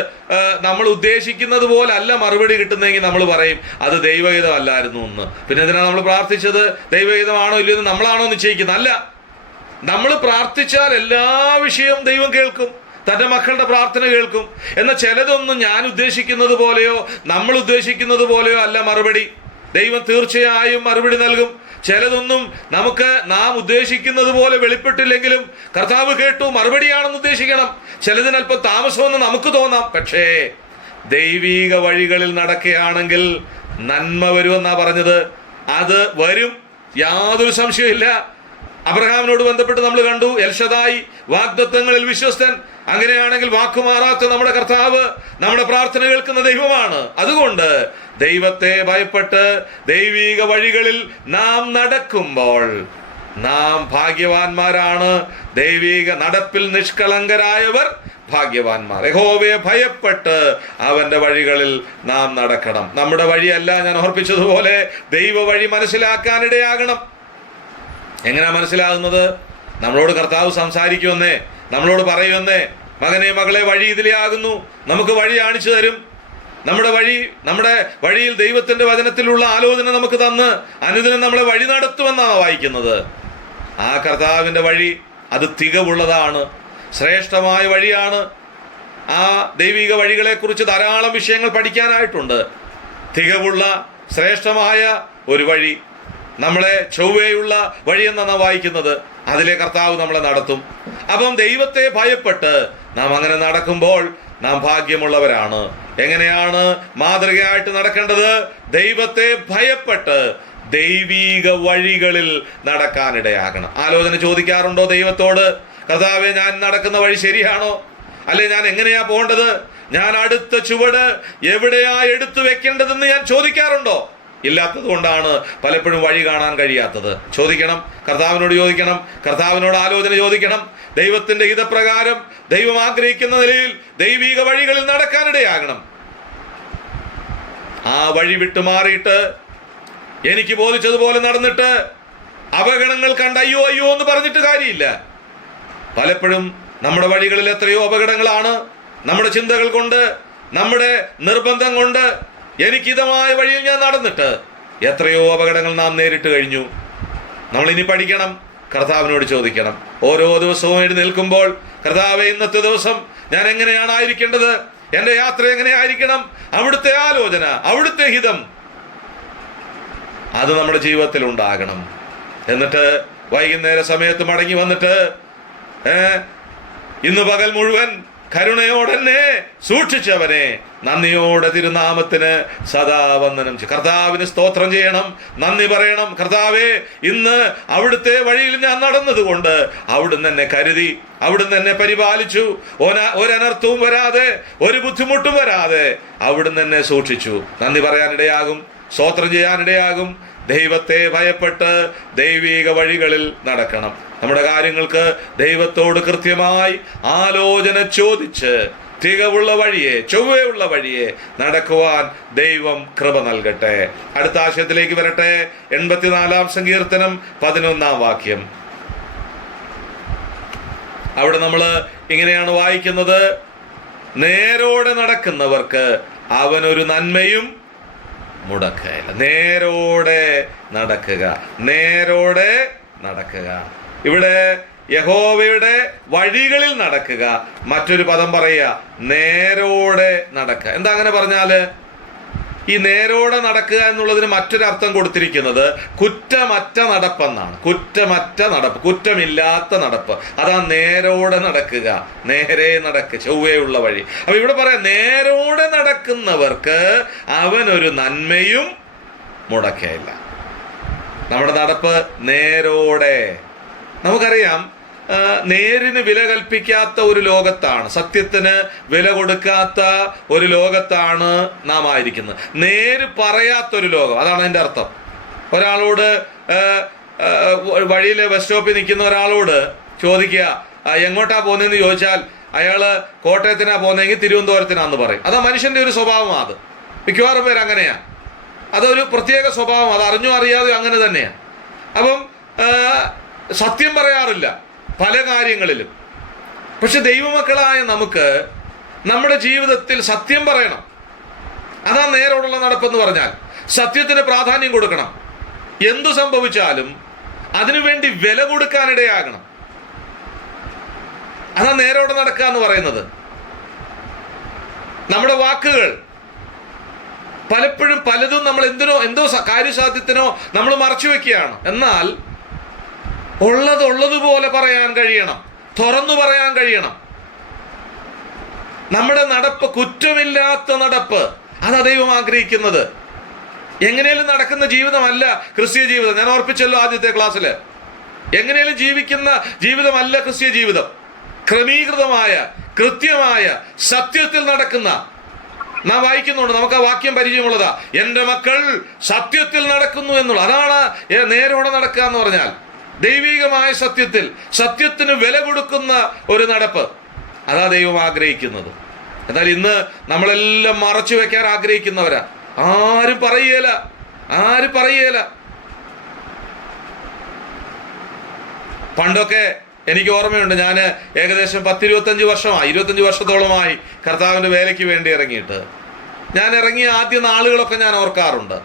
നമ്മൾ ഉദ്ദേശിക്കുന്നത് പോലെ അല്ല മറുപടി കിട്ടുന്നെങ്കിൽ നമ്മൾ പറയും അത് ദൈവഹിതം അല്ലായിരുന്നു എന്ന്. പിന്നെ എന്തിനാണ് നമ്മൾ പ്രാർത്ഥിച്ചത്? ദൈവഹിതമാണോ ഇല്ലയോ എന്ന് നമ്മളാണോ നിശ്ചയിക്കുന്നത്? അല്ല. നമ്മൾ പ്രാർത്ഥിച്ചാൽ എല്ലാ വിഷയവും ദൈവം കേൾക്കും, തൻ്റെ മക്കളുടെ പ്രാർത്ഥന കേൾക്കും. എന്നാൽ ചിലതൊന്നും ഞാൻ ഉദ്ദേശിക്കുന്നത് പോലെയോ നമ്മൾ ഉദ്ദേശിക്കുന്നത് പോലെയോ അല്ല മറുപടി. ദൈവം തീർച്ചയായും മറുപടി നൽകും. ചിലതൊന്നും നമുക്ക് നാം ഉദ്ദേശിക്കുന്നത് പോലെ വെളിപ്പെട്ടില്ലെങ്കിലും കർത്താവ് കേട്ടു, മറുപടിയാണെന്ന് ഉദ്ദേശിക്കണം. ചിലതിനല്പം താമസമെന്ന് നമുക്ക് തോന്നാം. പക്ഷേ ദൈവിക വഴികളിൽ നടക്കുകയാണെങ്കിൽ നന്മ വരുമെന്നാ പറഞ്ഞത്. അത് വരും, യാതൊരു സംശയമില്ല. അബ്രഹാമിനോട് ബന്ധപ്പെട്ട് നമ്മൾ കണ്ടു, എൽ ഷദായി, വാഗ്ദത്തങ്ങളിൽ വിശ്വസ്തൻ. അങ്ങനെയാണെങ്കിൽ വാക്കുമാറാത്ത നമ്മുടെ കർത്താവ് നമ്മുടെ പ്രാർത്ഥന കേൾക്കുന്ന ദൈവമാണ്. അതുകൊണ്ട് ദൈവത്തെ ഭയപ്പെട്ട് ദൈവിക വഴികളിൽ നാം നടക്കുമ്പോൾ നാം ഭാഗ്യവാന്മാരാണ്. ദൈവിക നടപ്പിൽ നിഷ്കളങ്കരായവർ ഭാഗ്യവാന്മാർ. യഹോവയെ ഭയപ്പെട്ട് അവന്റെ വഴികളിൽ നാം നടക്കണം. നമ്മുടെ വഴിയല്ല, ഞാൻ ഓർപ്പിച്ചതുപോലെ ദൈവ വഴി മനസ്സിലാക്കാനിടയാകണം. എങ്ങനെയാ മനസ്സിലാകുന്നത്? നമ്മളോട് കർത്താവ് സംസാരിക്കുമെന്നേ, നമ്മളോട് പറയുമെന്നേ, മകനെ മകളെ വഴി ഇതിലേ ആകുന്നു, നമുക്ക് വഴി കാണിച്ചു തരും. നമ്മുടെ വഴിയിൽ ദൈവത്തിന്റെ വചനത്തിലുള്ള ആലോചന നമുക്ക് തന്ന് അനുദിനം നമ്മളെ വഴി നടത്തുമെന്നാണ് വായിക്കുന്നത്. ആ കർത്താവിന്റെ വഴി അത് തികവുള്ളതാണ്, ശ്രേഷ്ഠമായ വഴിയാണ്. ആ ദൈവിക വഴികളെക്കുറിച്ച് ധാരാളം വിഷയങ്ങൾ പഠിക്കാനായിട്ടുണ്ട്. തികവുള്ള ശ്രേഷ്ഠമായ ഒരു വഴി, നമ്മളെ ചൊവ്വയുള്ള വഴി എന്നാണ് വായിക്കുന്നത്. അതിലെ കർത്താവ് നമ്മളെ നടത്തും. അപ്പം ദൈവത്തെ ഭയപ്പെട്ട് നാം അങ്ങനെ നടക്കുമ്പോൾ നാം ഭാഗ്യമുള്ളവരാണ്. എങ്ങനെയാണ് മാതൃകയായിട്ട് നടക്കേണ്ടത്? ദൈവത്തെ ഭയപ്പെട്ട് ദൈവീക വഴികളിൽ നടക്കാനിടയാകണം. ആലോചന ചോദിക്കാറുണ്ടോ ദൈവത്തോട്? കർത്താവേ, ഞാൻ നടക്കുന്ന വഴി ശരിയാണോ? അല്ലെ, ഞാൻ എങ്ങനെയാ പോകേണ്ടത്? ഞാൻ അടുത്ത ചുവട് എവിടെയാ എടുത്തു വെക്കേണ്ടതെന്ന് ഞാൻ ചോദിക്കാറുണ്ടോ? ഇല്ലാത്തത് കൊണ്ടാണ് പലപ്പോഴും വഴി കാണാൻ കഴിയാത്തത്. ചോദിക്കണം, കർത്താവിനോട് ചോദിക്കണം, കർത്താവിനോട് ആലോചന ചോദിക്കണം. ദൈവത്തിന്റെ ഹിതപ്രകാരം ദൈവം ആഗ്രഹിക്കുന്ന നിലയിൽ ദൈവിക വഴികളിൽ നടക്കാനിടയാകണം. ആ വഴി വിട്ടു മാറിയിട്ട് എനിക്ക് ബോധിച്ചതുപോലെ നടന്നിട്ട് അപകടങ്ങൾ കണ്ട് അയ്യോ അയ്യോ എന്ന് പറഞ്ഞിട്ട് കാര്യമില്ല. പലപ്പോഴും നമ്മുടെ വഴികളിൽ എത്രയോ അപകടങ്ങളാണ്. നമ്മുടെ ചിന്തകൾ കൊണ്ട്, നമ്മുടെ നിർബന്ധം കൊണ്ട്, എനിക്കിതമായ വഴിയിൽ ഞാൻ നടന്നിട്ട് എത്രയോ അപകടങ്ങൾ നാം നേരിട്ട് കഴിഞ്ഞു. നമ്മൾ ഇനി പഠിക്കണം, കർത്താവിനോട് ചോദിക്കണം. ഓരോ ദിവസവും എഴുന്നേൽക്കുമ്പോൾ, കർത്താവേ, ഇന്നത്തെ ദിവസം ഞാൻ എങ്ങനെയാണ് ആയിരിക്കേണ്ടത്? എൻ്റെ യാത്ര എങ്ങനെയായിരിക്കണം? അവിടുത്തെ ആലോചന, അവിടുത്തെ ഹിതം അത് നമ്മുടെ ജീവിതത്തിൽ ഉണ്ടാകണം. എന്നിട്ട് വൈകുന്നേര സമയത്ത് മടങ്ങി വന്നിട്ട് ഇന്ന് പകൽ മുഴുവൻ കരുണയോടെന്നെ സൂക്ഷിച്ചവനെ നന്ദിയോടെ തിരുനാമത്തിന് സദാ വന്ദനം ചെയ്യും. കർത്താവിന് സ്തോത്രം ചെയ്യണം, നന്ദി പറയണം. കർത്താവേ, ഇന്ന് അവിടുത്തെ വഴിയിൽ ഞാൻ നടന്നതുകൊണ്ട് അവിടുന്ന് എന്നെ കരുതി, അവിടുന്ന് എന്നെ പരിപാലിച്ചു. ഒരനർത്ഥവും വരാതെ, ഒരു ബുദ്ധിമുട്ടും വരാതെ അവിടുന്ന് എന്നെ സൂക്ഷിച്ചു. നന്ദി പറയാനിടയാകും, സ്തോത്രം ചെയ്യാനിടയാകും. ദൈവത്തെ ഭയപ്പെട്ട് ദൈവിക വഴികളിൽ നടക്കണം. നമ്മുടെ കാര്യങ്ങൾക്ക് ദൈവത്തോട് കൃത്യമായി ആലോചന ചോദിച്ച് തികവുള്ള വഴിയെ, ചൊവ്വയുള്ള വഴിയെ നടക്കുവാൻ ദൈവം കൃപ നൽകട്ടെ. അടുത്ത ആശയത്തിലേക്ക് വരട്ടെ. 84-ാം സങ്കീർത്തനം 11-ാം വാക്യം. അവിടെ നമ്മൾ ഇങ്ങനെയാണ് വായിക്കുന്നത്: നേരോടെ നടക്കുന്നവർക്ക് അവനൊരു നന്മയും മുടക്കുകയില്ല. നേരോടെ നടക്കുക, നേരോടെ നടക്കുക. ഇവിടെ യഹോവയുടെ വഴികളിൽ നടക്കുക. മറ്റൊരു പദം പറയുക, നേരോടെ നടക്കുക. എന്താ അങ്ങനെ പറഞ്ഞാല്? ഈ നേരോടെ നടക്കുക എന്നുള്ളതിന് മറ്റൊരർത്ഥം കൊടുത്തിരിക്കുന്നത് കുറ്റമറ്റ നടപ്പെന്നാണ്. കുറ്റമറ്റ നടപ്പ്, കുറ്റമില്ലാത്ത നടപ്പ്. അതാ നേരോടെ നടക്കുക, നേരെ നടക്കുക, ചൊവ്വയുള്ള വഴി. അപ്പൊ ഇവിടെ പറയാം, നേരോടെ നടക്കുന്നവർക്ക് അവനൊരു നന്മയും മുടക്കയില്ല. നമ്മുടെ നടപ്പ് നേരോടെ. നമുക്കറിയാം, നേരിന് വില കൽപ്പിക്കാത്ത ഒരു ലോകത്താണ്, സത്യത്തിന് വില കൊടുക്കാത്ത ഒരു ലോകത്താണ് നാം ആയിരിക്കുന്നത്. നേര് പറയാത്തൊരു ലോകം, അതാണ് അതിൻ്റെ അർത്ഥം. ഒരാളോട് വഴിയിൽ ബസ് സ്റ്റോപ്പിൽ നിൽക്കുന്ന ഒരാളോട് ചോദിക്കുക എങ്ങോട്ടാ പോകുന്നതെന്ന് ചോദിച്ചാൽ അയാൾ കോട്ടയത്തിനാ പോകുന്നതെങ്കിൽ തിരുവനന്തപുരത്തിനാന്ന് പറയും. അതാ മനുഷ്യൻ്റെ ഒരു സ്വഭാവമാണ്. അത് മിക്കവാറും പേര് അങ്ങനെയാണ്. അതൊരു പ്രത്യേക സ്വഭാവം, അത് അറിഞ്ഞോ അറിയാതെ അങ്ങനെ തന്നെയാണ്. അപ്പം സത്യം പറയാറില്ല പല കാര്യങ്ങളിലും. പക്ഷെ ദൈവമക്കളായ നമുക്ക് നമ്മുടെ ജീവിതത്തിൽ സത്യം പറയണം. അതാ നേരോടുള്ള നടപ്പെന്ന് പറഞ്ഞാൽ. സത്യത്തിന് പ്രാധാന്യം കൊടുക്കണം. എന്തു സംഭവിച്ചാലും അതിനുവേണ്ടി വില കൊടുക്കാനിടയാകണം. അതാ നേരോടെ നടക്കുക എന്ന് പറയുന്നത്. നമ്മുടെ വാക്കുകൾ പലപ്പോഴും പലതും നമ്മൾ എന്തോ കാര്യസാധ്യത്തിനോ നമ്മൾ മറച്ചു വെക്കുകയാണ്. എന്നാൽ ഉള്ളതുപോലെ പറയാൻ കഴിയണം, തുറന്നു പറയാൻ കഴിയണം. നമ്മുടെ നടപ്പ് കുറ്റമില്ലാത്ത നടപ്പ്, അതാ ദൈവം ആഗ്രഹിക്കുന്നത്. എങ്ങനെയും നടക്കുന്ന ജീവിതമല്ല ക്രിസ്തീയ ജീവിതം. ഞാൻ ഓർപ്പിച്ചല്ലോ ആദ്യത്തെ ക്ലാസ്സിൽ, എങ്ങനെയും ജീവിക്കുന്ന ജീവിതമല്ല ക്രിസ്തീയ ജീവിതം. ക്രമീകൃതമായ, കൃത്യമായ, സത്യത്തിൽ നടക്കുന്ന. നാം വായിക്കുന്നുണ്ട്, നമുക്ക് ആ വാക്യം പരിചയമുള്ളതാ, എൻ്റെ മക്കൾ സത്യത്തിൽ നടക്കുന്നു എന്നുള്ള. അതാണ് നേരോടെ നടക്കുക എന്ന് പറഞ്ഞാൽ. ദൈവികമായ സത്യത്തിൽ, സത്യത്തിന് വില കൊടുക്കുന്ന ഒരു നടപ്പ്, അതാ ദൈവം ആഗ്രഹിക്കുന്നത്. എന്നാൽ ഇന്ന് നമ്മളെല്ലാം മറച്ചു വെക്കാൻ ആഗ്രഹിക്കുന്നവരാ. ആരും പറയേല. പണ്ടൊക്കെ എനിക്ക് ഓർമ്മയുണ്ട്, ഞാൻ ഏകദേശം 25 വർഷത്തോളമായി കർത്താവിൻ്റെ വേലയ്ക്ക് വേണ്ടി ഇറങ്ങിയിട്ട്. ഞാൻ ഇറങ്ങിയ ആദ്യ നാളുകളൊക്കെ ഞാൻ ഓർക്കാറുണ്ട്.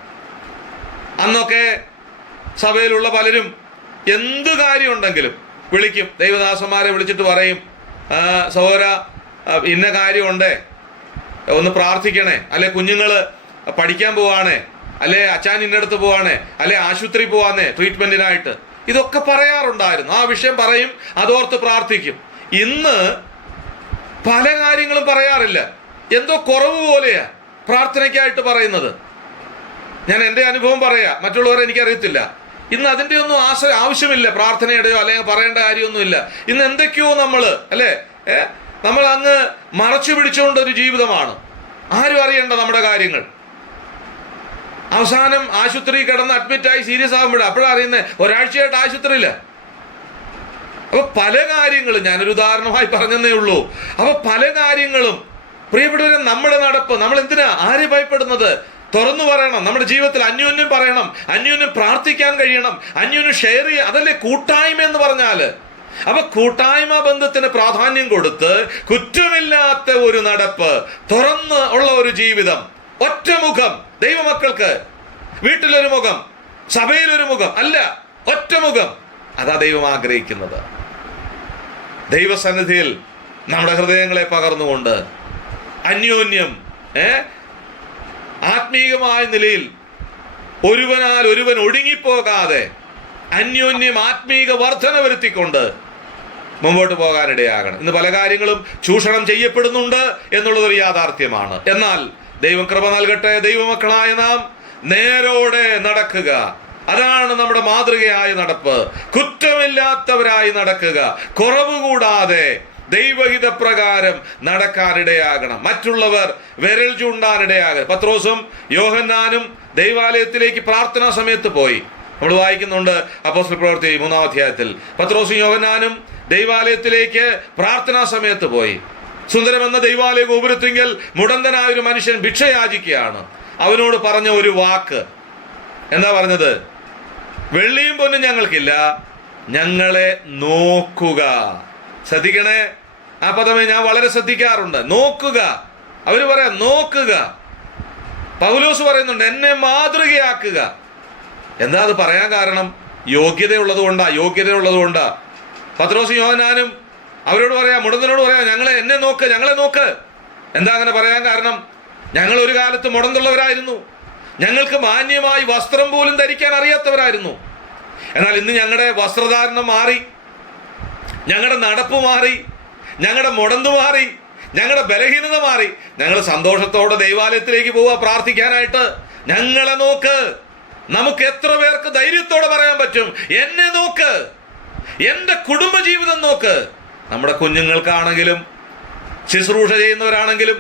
അന്നൊക്കെ സഭയിലുള്ള പലരും എന്ത് കാര്യമുണ്ടെങ്കിലും വിളിക്കും. ദൈവദാസന്മാരെ വിളിച്ചിട്ട് പറയും, സഹോദര ഇന്ന കാര്യമുണ്ടേ, ഒന്ന് പ്രാർത്ഥിക്കണേ, അല്ലെ കുഞ്ഞുങ്ങൾ പഠിക്കാൻ പോവാണേ, അല്ലെ അച്ഛൻ ഇന്നടത്ത് പോവാണേ, അല്ലെ ആശുപത്രി പോവാന്നേ ട്രീറ്റ്മെന്റിനായിട്ട്, ഇതൊക്കെ പറയാറുണ്ടായിരുന്നു. ആ വിഷയം പറയും, അതോർത്ത് പ്രാർത്ഥിക്കും. ഇന്ന് പല കാര്യങ്ങളും പറയാറില്ല. എന്തോ കുറവ് പോലെയാ പ്രാർത്ഥനയ്ക്കായിട്ട് പറയുന്നത്. ഞാൻ എൻ്റെ അനുഭവം പറയാം, മറ്റുള്ളവരെ എനിക്കറിയത്തില്ല. ഇന്ന് അതിൻ്റെ ഒന്നും ആവശ്യമില്ല, പ്രാർത്ഥനയുടെയോ അല്ലെങ്കിൽ പറയേണ്ട കാര്യമൊന്നുമില്ല. ഇന്ന് എന്തൊക്കെയോ നമ്മൾ അങ്ങ് മറച്ചു പിടിച്ചുകൊണ്ടൊരു ജീവിതമാണ്. ആരും അറിയണ്ട നമ്മുടെ കാര്യങ്ങൾ. അവസാനം ആശുപത്രി കിടന്ന് അഡ്മിറ്റായി സീരിയസ് ആകുമ്പോഴാണ് അപ്പോഴാണ് അറിയുന്നത് ഒരാഴ്ചയായിട്ട് ആശുപത്രിയില്ല. അപ്പൊ പല കാര്യങ്ങളും ഞാനൊരു ഉദാഹരണമായി പറഞ്ഞതേ ഉള്ളൂ. അപ്പൊ പല കാര്യങ്ങളും പ്രിയപ്പെട്ടവരെ, നമ്മുടെ നടപ്പ് നമ്മൾ എന്തിനാ ആരെ ഭയപ്പെടുന്നത്? തുറന്നു പറയണം. നമ്മുടെ ജീവിതത്തിൽ അന്യോന്യം പറയണം, അന്യോന്യം പ്രാർത്ഥിക്കാൻ കഴിയണം, അന്യോന്യം ഷെയർ ചെയ്യുക. അതല്ലേ കൂട്ടായ്മ എന്ന് പറഞ്ഞാല്. അപ്പൊ കൂട്ടായ്മ ബന്ധത്തിന് പ്രാധാന്യം കൊടുത്ത് കുറ്റമില്ലാത്ത ഒരു നടപ്പ്, തുറന്ന് ഉള്ള ഒരു ജീവിതം, ഒറ്റമുഖം. ദൈവമക്കൾക്ക് വീട്ടിലൊരു മുഖം, സഭയിലൊരു മുഖം അല്ല, ഒറ്റമുഖം. അതാ ദൈവം ആഗ്രഹിക്കുന്നത്. ദൈവസന്നിധിയിൽ നമ്മുടെ ഹൃദയങ്ങളെ പകർന്നുകൊണ്ട് അന്യോന്യം ആത്മീയമായ നിലയിൽ ഒരുവനാൽ ഒരുവൻ ഒടുങ്ങിപ്പോകാതെ അന്യോന്യം ആത്മീക വർധന വരുത്തിക്കൊണ്ട് മുമ്പോട്ട് പോകാനിടയാകണം. ഇന്ന് പല കാര്യങ്ങളും ചൂഷണം ചെയ്യപ്പെടുന്നുണ്ട് എന്നുള്ളതൊരു യാഥാർത്ഥ്യമാണ്. എന്നാൽ ദൈവം കൃപ നൽകട്ടെ. ദൈവമക്കളായ നാം നേരോടെ നടക്കുക, അതാണ് നമ്മുടെ മാതൃകയായ നടപ്പ്. കുറ്റമില്ലാത്തവരായി നടക്കുക, കുറവ് കൂടാതെ ദൈവഹിത പ്രകാരം നടക്കാനിടയാകണം. മറ്റുള്ളവർ വിരൽ ചൂണ്ടാനിടയാകണം. പത്രോസും യോഹന്നാനും ദൈവാലയത്തിലേക്ക് പ്രാർത്ഥനാ സമയത്ത് പോയി. നമ്മൾ വായിക്കുന്നുണ്ട് അപ്പോസ്തല പ്രവൃത്തി 3-ാം അധ്യായത്തിൽ. പത്രോസും യോഹന്നാനും ദൈവാലയത്തിലേക്ക് പ്രാർത്ഥനാ സമയത്ത് പോയി. സുന്ദരമെന്ന ദൈവാലയ ഗോപുരത്തിങ്കൽ മുടന്തനായ ഒരു മനുഷ്യൻ ഭിക്ഷ യാചിക്കുകയാണ്. അവനോട് പറഞ്ഞ ഒരു വാക്ക് എന്താ പറഞ്ഞത്? വെള്ളിയും പൊന്നും ഞങ്ങൾക്കില്ല, ഞങ്ങളെ നോക്കുക. ശ്രദ്ധിക്കണേ, ആ പദമേ ഞാൻ വളരെ ശ്രദ്ധിക്കാറുണ്ട്. നോക്കുക. അവര് പറയാം നോക്കുക. പൗലോസ് പറയുന്നുണ്ട് എന്നെ മാതൃകയാക്കുക. എന്താ അത് പറയാൻ കാരണം? യോഗ്യതയുള്ളത് കൊണ്ടാ. പത്രോസും യോഹന്നാനും അവരോട് പറയാം, മുടന്തനോട് പറയാം, എന്നെ നോക്ക്, ഞങ്ങളെ നോക്ക്. എന്താ അങ്ങനെ പറയാൻ കാരണം? ഞങ്ങൾ ഒരു കാലത്ത് മുടന്തുള്ളവരായിരുന്നു. ഞങ്ങൾക്ക് മാന്യമായി വസ്ത്രം പോലും ധരിക്കാൻ അറിയാത്തവരായിരുന്നു. എന്നാൽ ഇന്ന് ഞങ്ങളുടെ വസ്ത്രധാരണം മാറി, ഞങ്ങളുടെ നടപ്പ് മാറി, ഞങ്ങളുടെ മുടന്ത് മാറി, ഞങ്ങളുടെ ബലഹീനത മാറി. ഞങ്ങൾ സന്തോഷത്തോടെ ദൈവാലയത്തിലേക്ക് പോവുക പ്രാർത്ഥിക്കാനായിട്ട്. ഞങ്ങളെ നോക്ക്. നമുക്ക് എത്ര പേർക്ക് ധൈര്യത്തോടെ പറയാൻ പറ്റും, എന്നെ നോക്ക്, എൻ്റെ കുടുംബജീവിതം നോക്ക്. നമ്മുടെ കുഞ്ഞുങ്ങൾക്കാണെങ്കിലും ശുശ്രൂഷ ചെയ്യുന്നവരാണെങ്കിലും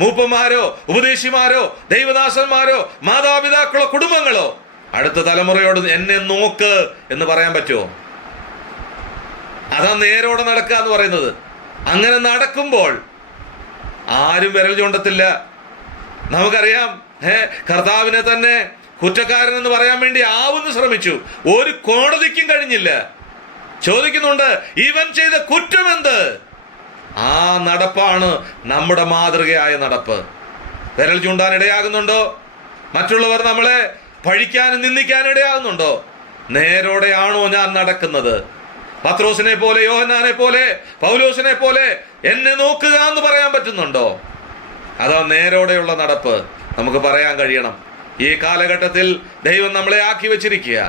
മൂപ്പന്മാരോ ഉപദേശിമാരോ ദൈവദാസന്മാരോ മാതാപിതാക്കളോ കുടുംബങ്ങളോ അടുത്ത തലമുറയോട് എന്നെ നോക്ക് എന്ന് പറയാൻ പറ്റുമോ? അതാ നേരോടെ നടക്കുക എന്ന് പറയുന്നത്. അങ്ങനെ നടക്കുമ്പോൾ ആരും വിരൽ ചൂണ്ടത്തില്ല. നമുക്കറിയാം, കർത്താവിനെ തന്നെ കുറ്റക്കാരൻ എന്ന് പറയാൻ വേണ്ടി ആവുന്നു ശ്രമിച്ചു, ഒരു കോടതിക്കും കഴിഞ്ഞില്ല. ചോദിക്കുന്നുണ്ട്, ഇവൻ ചെയ്ത കുറ്റമെന്ത്? ആ നടപ്പാണ് നമ്മുടെ മാതൃകയായ നടപ്പ്. വിരൽ ചൂണ്ടാൻ ഇടയാകുന്നുണ്ടോ? മറ്റുള്ളവർ നമ്മളെ പഴിക്കാനും നിന്ദിക്കാനും ഇടയാകുന്നുണ്ടോ? നേരോടെയാണോ ഞാൻ നടക്കുന്നത്? പത്രോസിനെ പോലെ, യോഹന്നാനെ പോലെ, പൗലോസിനെ പോലെ എന്നെ നോക്കുക എന്ന് പറയാൻ പറ്റുന്നുണ്ടോ? അതാ നേരോടെയുള്ള നടപ്പ് നമുക്ക് പറയാൻ കഴിയണം. ഈ കാലഘട്ടത്തിൽ ദൈവം നമ്മളെ ആക്കി വെച്ചിരിക്കുക.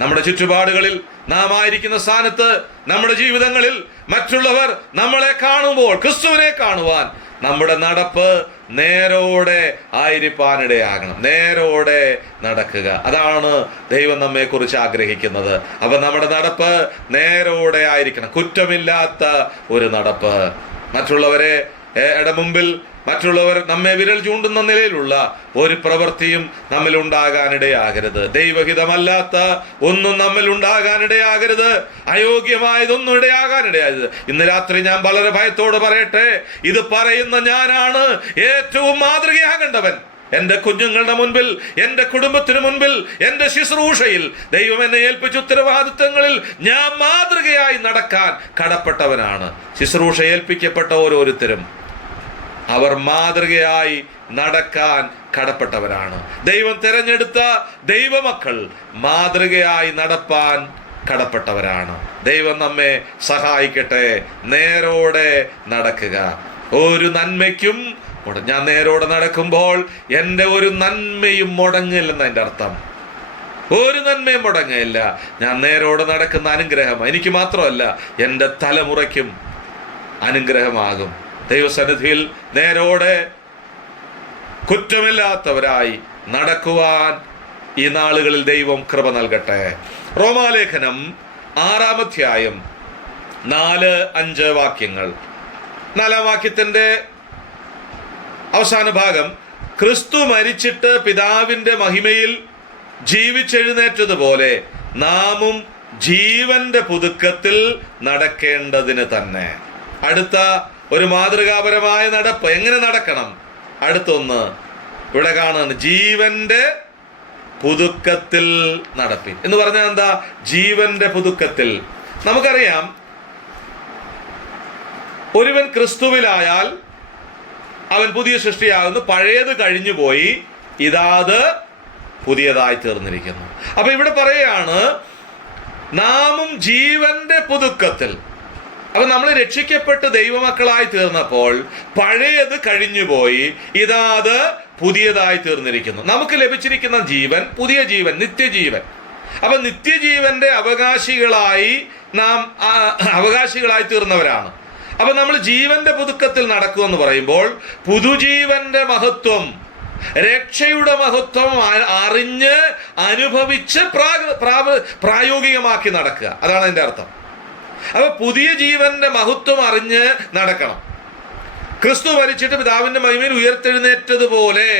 നമ്മുടെ ചുറ്റുപാടുകളിൽ, നാം ആയിരിക്കുന്ന സ്ഥാനത്ത്, നമ്മുടെ ജീവിതങ്ങളിൽ മറ്റുള്ളവർ നമ്മളെ കാണുമ്പോൾ ക്രിസ്തുവിനെ കാണുവാൻ നമ്മുടെ നടപ്പ് നേരോടെ ആയിരിക്കാനിടയാകണം. നേരോടെ നടക്കുക, അതാണ് ദൈവം നമ്മെ കുറിച്ച് ആഗ്രഹിക്കുന്നത്. അപ്പൊ നമ്മുടെ നടപ്പ് നേരോടെ ആയിരിക്കണം, കുറ്റമില്ലാത്ത ഒരു നടപ്പ്. മറ്റുള്ളവരെ മുമ്പിൽ മറ്റുള്ളവർ നമ്മെ വിരൽ ചൂണ്ടുന്ന നിലയിലുള്ള ഒരു പ്രവൃത്തിയും നമ്മിൽ ഉണ്ടാകാനിടയാകരുത്. ദൈവഹിതമല്ലാത്ത ഒന്നും നമ്മിൽ ഉണ്ടാകാനിടയാകരുത്. അയോഗ്യമായതൊന്നും ഇടയാകാനിടയാകരുത്. ഇന്ന് രാത്രി ഞാൻ വളരെ ഭയത്തോട് പറയട്ടെ, ഇത് പറയുന്ന ഞാനാണ് ഏറ്റവും മാതൃകയാകേണ്ടവൻ. എൻ്റെ കുഞ്ഞുങ്ങളുടെ മുൻപിൽ, എൻ്റെ കുടുംബത്തിന് മുൻപിൽ, എൻ്റെ ശുശ്രൂഷയിൽ ദൈവം എന്നെ ഏൽപ്പിച്ച ഉത്തരവാദിത്തങ്ങളിൽ ഞാൻ മാതൃകയായി നടക്കാൻ കടപ്പെട്ടവനാണ്. ശുശ്രൂഷ ഏൽപ്പിക്കപ്പെട്ട ഓരോരുത്തരും അവർ മാതൃകയായി നടക്കാൻ കടപ്പെട്ടവരാണ്. ദൈവം തിരഞ്ഞെടുത്ത ദൈവമക്കൾ മാതൃകയായി നടപ്പാൻ കടപ്പെട്ടവരാണ്. ദൈവം നമ്മെ സഹായിക്കട്ടെ. നേരോടെ നടക്കുക. ഒരു നന്മയ്ക്കും ഞാൻ നേരോടെ നടക്കുമ്പോൾ എൻ്റെ ഒരു നന്മയും മുടങ്ങില്ലെന്ന് അതിൻ്റെ അർത്ഥം. ഒരു നന്മയും മുടങ്ങയില്ല. ഞാൻ നേരോടെ നടക്കുന്ന അനുഗ്രഹം എനിക്ക് മാത്രമല്ല, എൻ്റെ തലമുറയ്ക്കും അനുഗ്രഹമാകും. ദൈവസന്നിധിയിൽ നേരോടെ കുറ്റമില്ലാത്തവരായി നടക്കുവാൻ ഈ നാളുകളിൽ ദൈവം കൃപ നൽകട്ടെ. റോമാലേഖനം 6-ാം അധ്യായം 4-5 വാക്യങ്ങൾ. 4-ാം വാക്യത്തിൻ്റെ അവസാന ഭാഗം, ക്രിസ്തു മരിച്ചിട്ട് പിതാവിൻ്റെ മഹിമയിൽ ജീവിച്ചെഴുന്നേറ്റതുപോലെ നാമും ജീവന്റെ പുതുക്കത്തിൽ നടക്കേണ്ടതിന് തന്നെ. അടുത്ത ഒരു മാതൃകാപരമായ നടപ്പ് എങ്ങനെ നടക്കണം? അടുത്തൊന്ന് ഇവിടെ കാണുന്നു, ജീവന്റെ പുതുക്കത്തിൽ നടപ്പിൻ എന്ന് പറഞ്ഞാൽ എന്താ? ജീവന്റെ പുതുക്കത്തിൽ. നമുക്കറിയാം, ഒരുവൻ ക്രിസ്തുവിലായാൽ അവൻ പുതിയ സൃഷ്ടിയാകുന്നു. പഴയത് കഴിഞ്ഞു പോയി, ഇതാത് പുതിയതായി തീർന്നിരിക്കുന്നു. അപ്പൊ ഇവിടെ പറയാണ്, നാമും ജീവന്റെ പുതുക്കത്തിൽ. അപ്പൊ നമ്മൾ രക്ഷിക്കപ്പെട്ട് ദൈവമക്കളായി തീർന്നപ്പോൾ പഴയത് കഴിഞ്ഞുപോയി, ഇതാത് പുതിയതായി തീർന്നിരിക്കുന്നു. നമുക്ക് ലഭിച്ചിരിക്കുന്ന ജീവൻ പുതിയ ജീവൻ, നിത്യജീവൻ. അപ്പൊ നിത്യജീവന്റെ അവകാശികളായി തീർന്നവരാണ്. അപ്പൊ നമ്മൾ ജീവന്റെ പുതുക്കത്തിൽ നടക്കുമെന്ന് പറയുമ്പോൾ പുതുജീവന്റെ മഹത്വം, രക്ഷയുടെ മഹത്വം അറിഞ്ഞ് അനുഭവിച്ച് പ്രായോഗികമാക്കി നടക്കുക, അതാണ് അതിൻ്റെ അർത്ഥം. അപ്പൊ പുതിയ ജീവന്റെ മഹത്വം അറിഞ്ഞ് നടക്കണം. ക്രിസ്തു മരിച്ചിട്ട് പിതാവിന്റെ മഹിമയിൽ ഉയർത്തെഴുന്നേറ്റതുപോലെ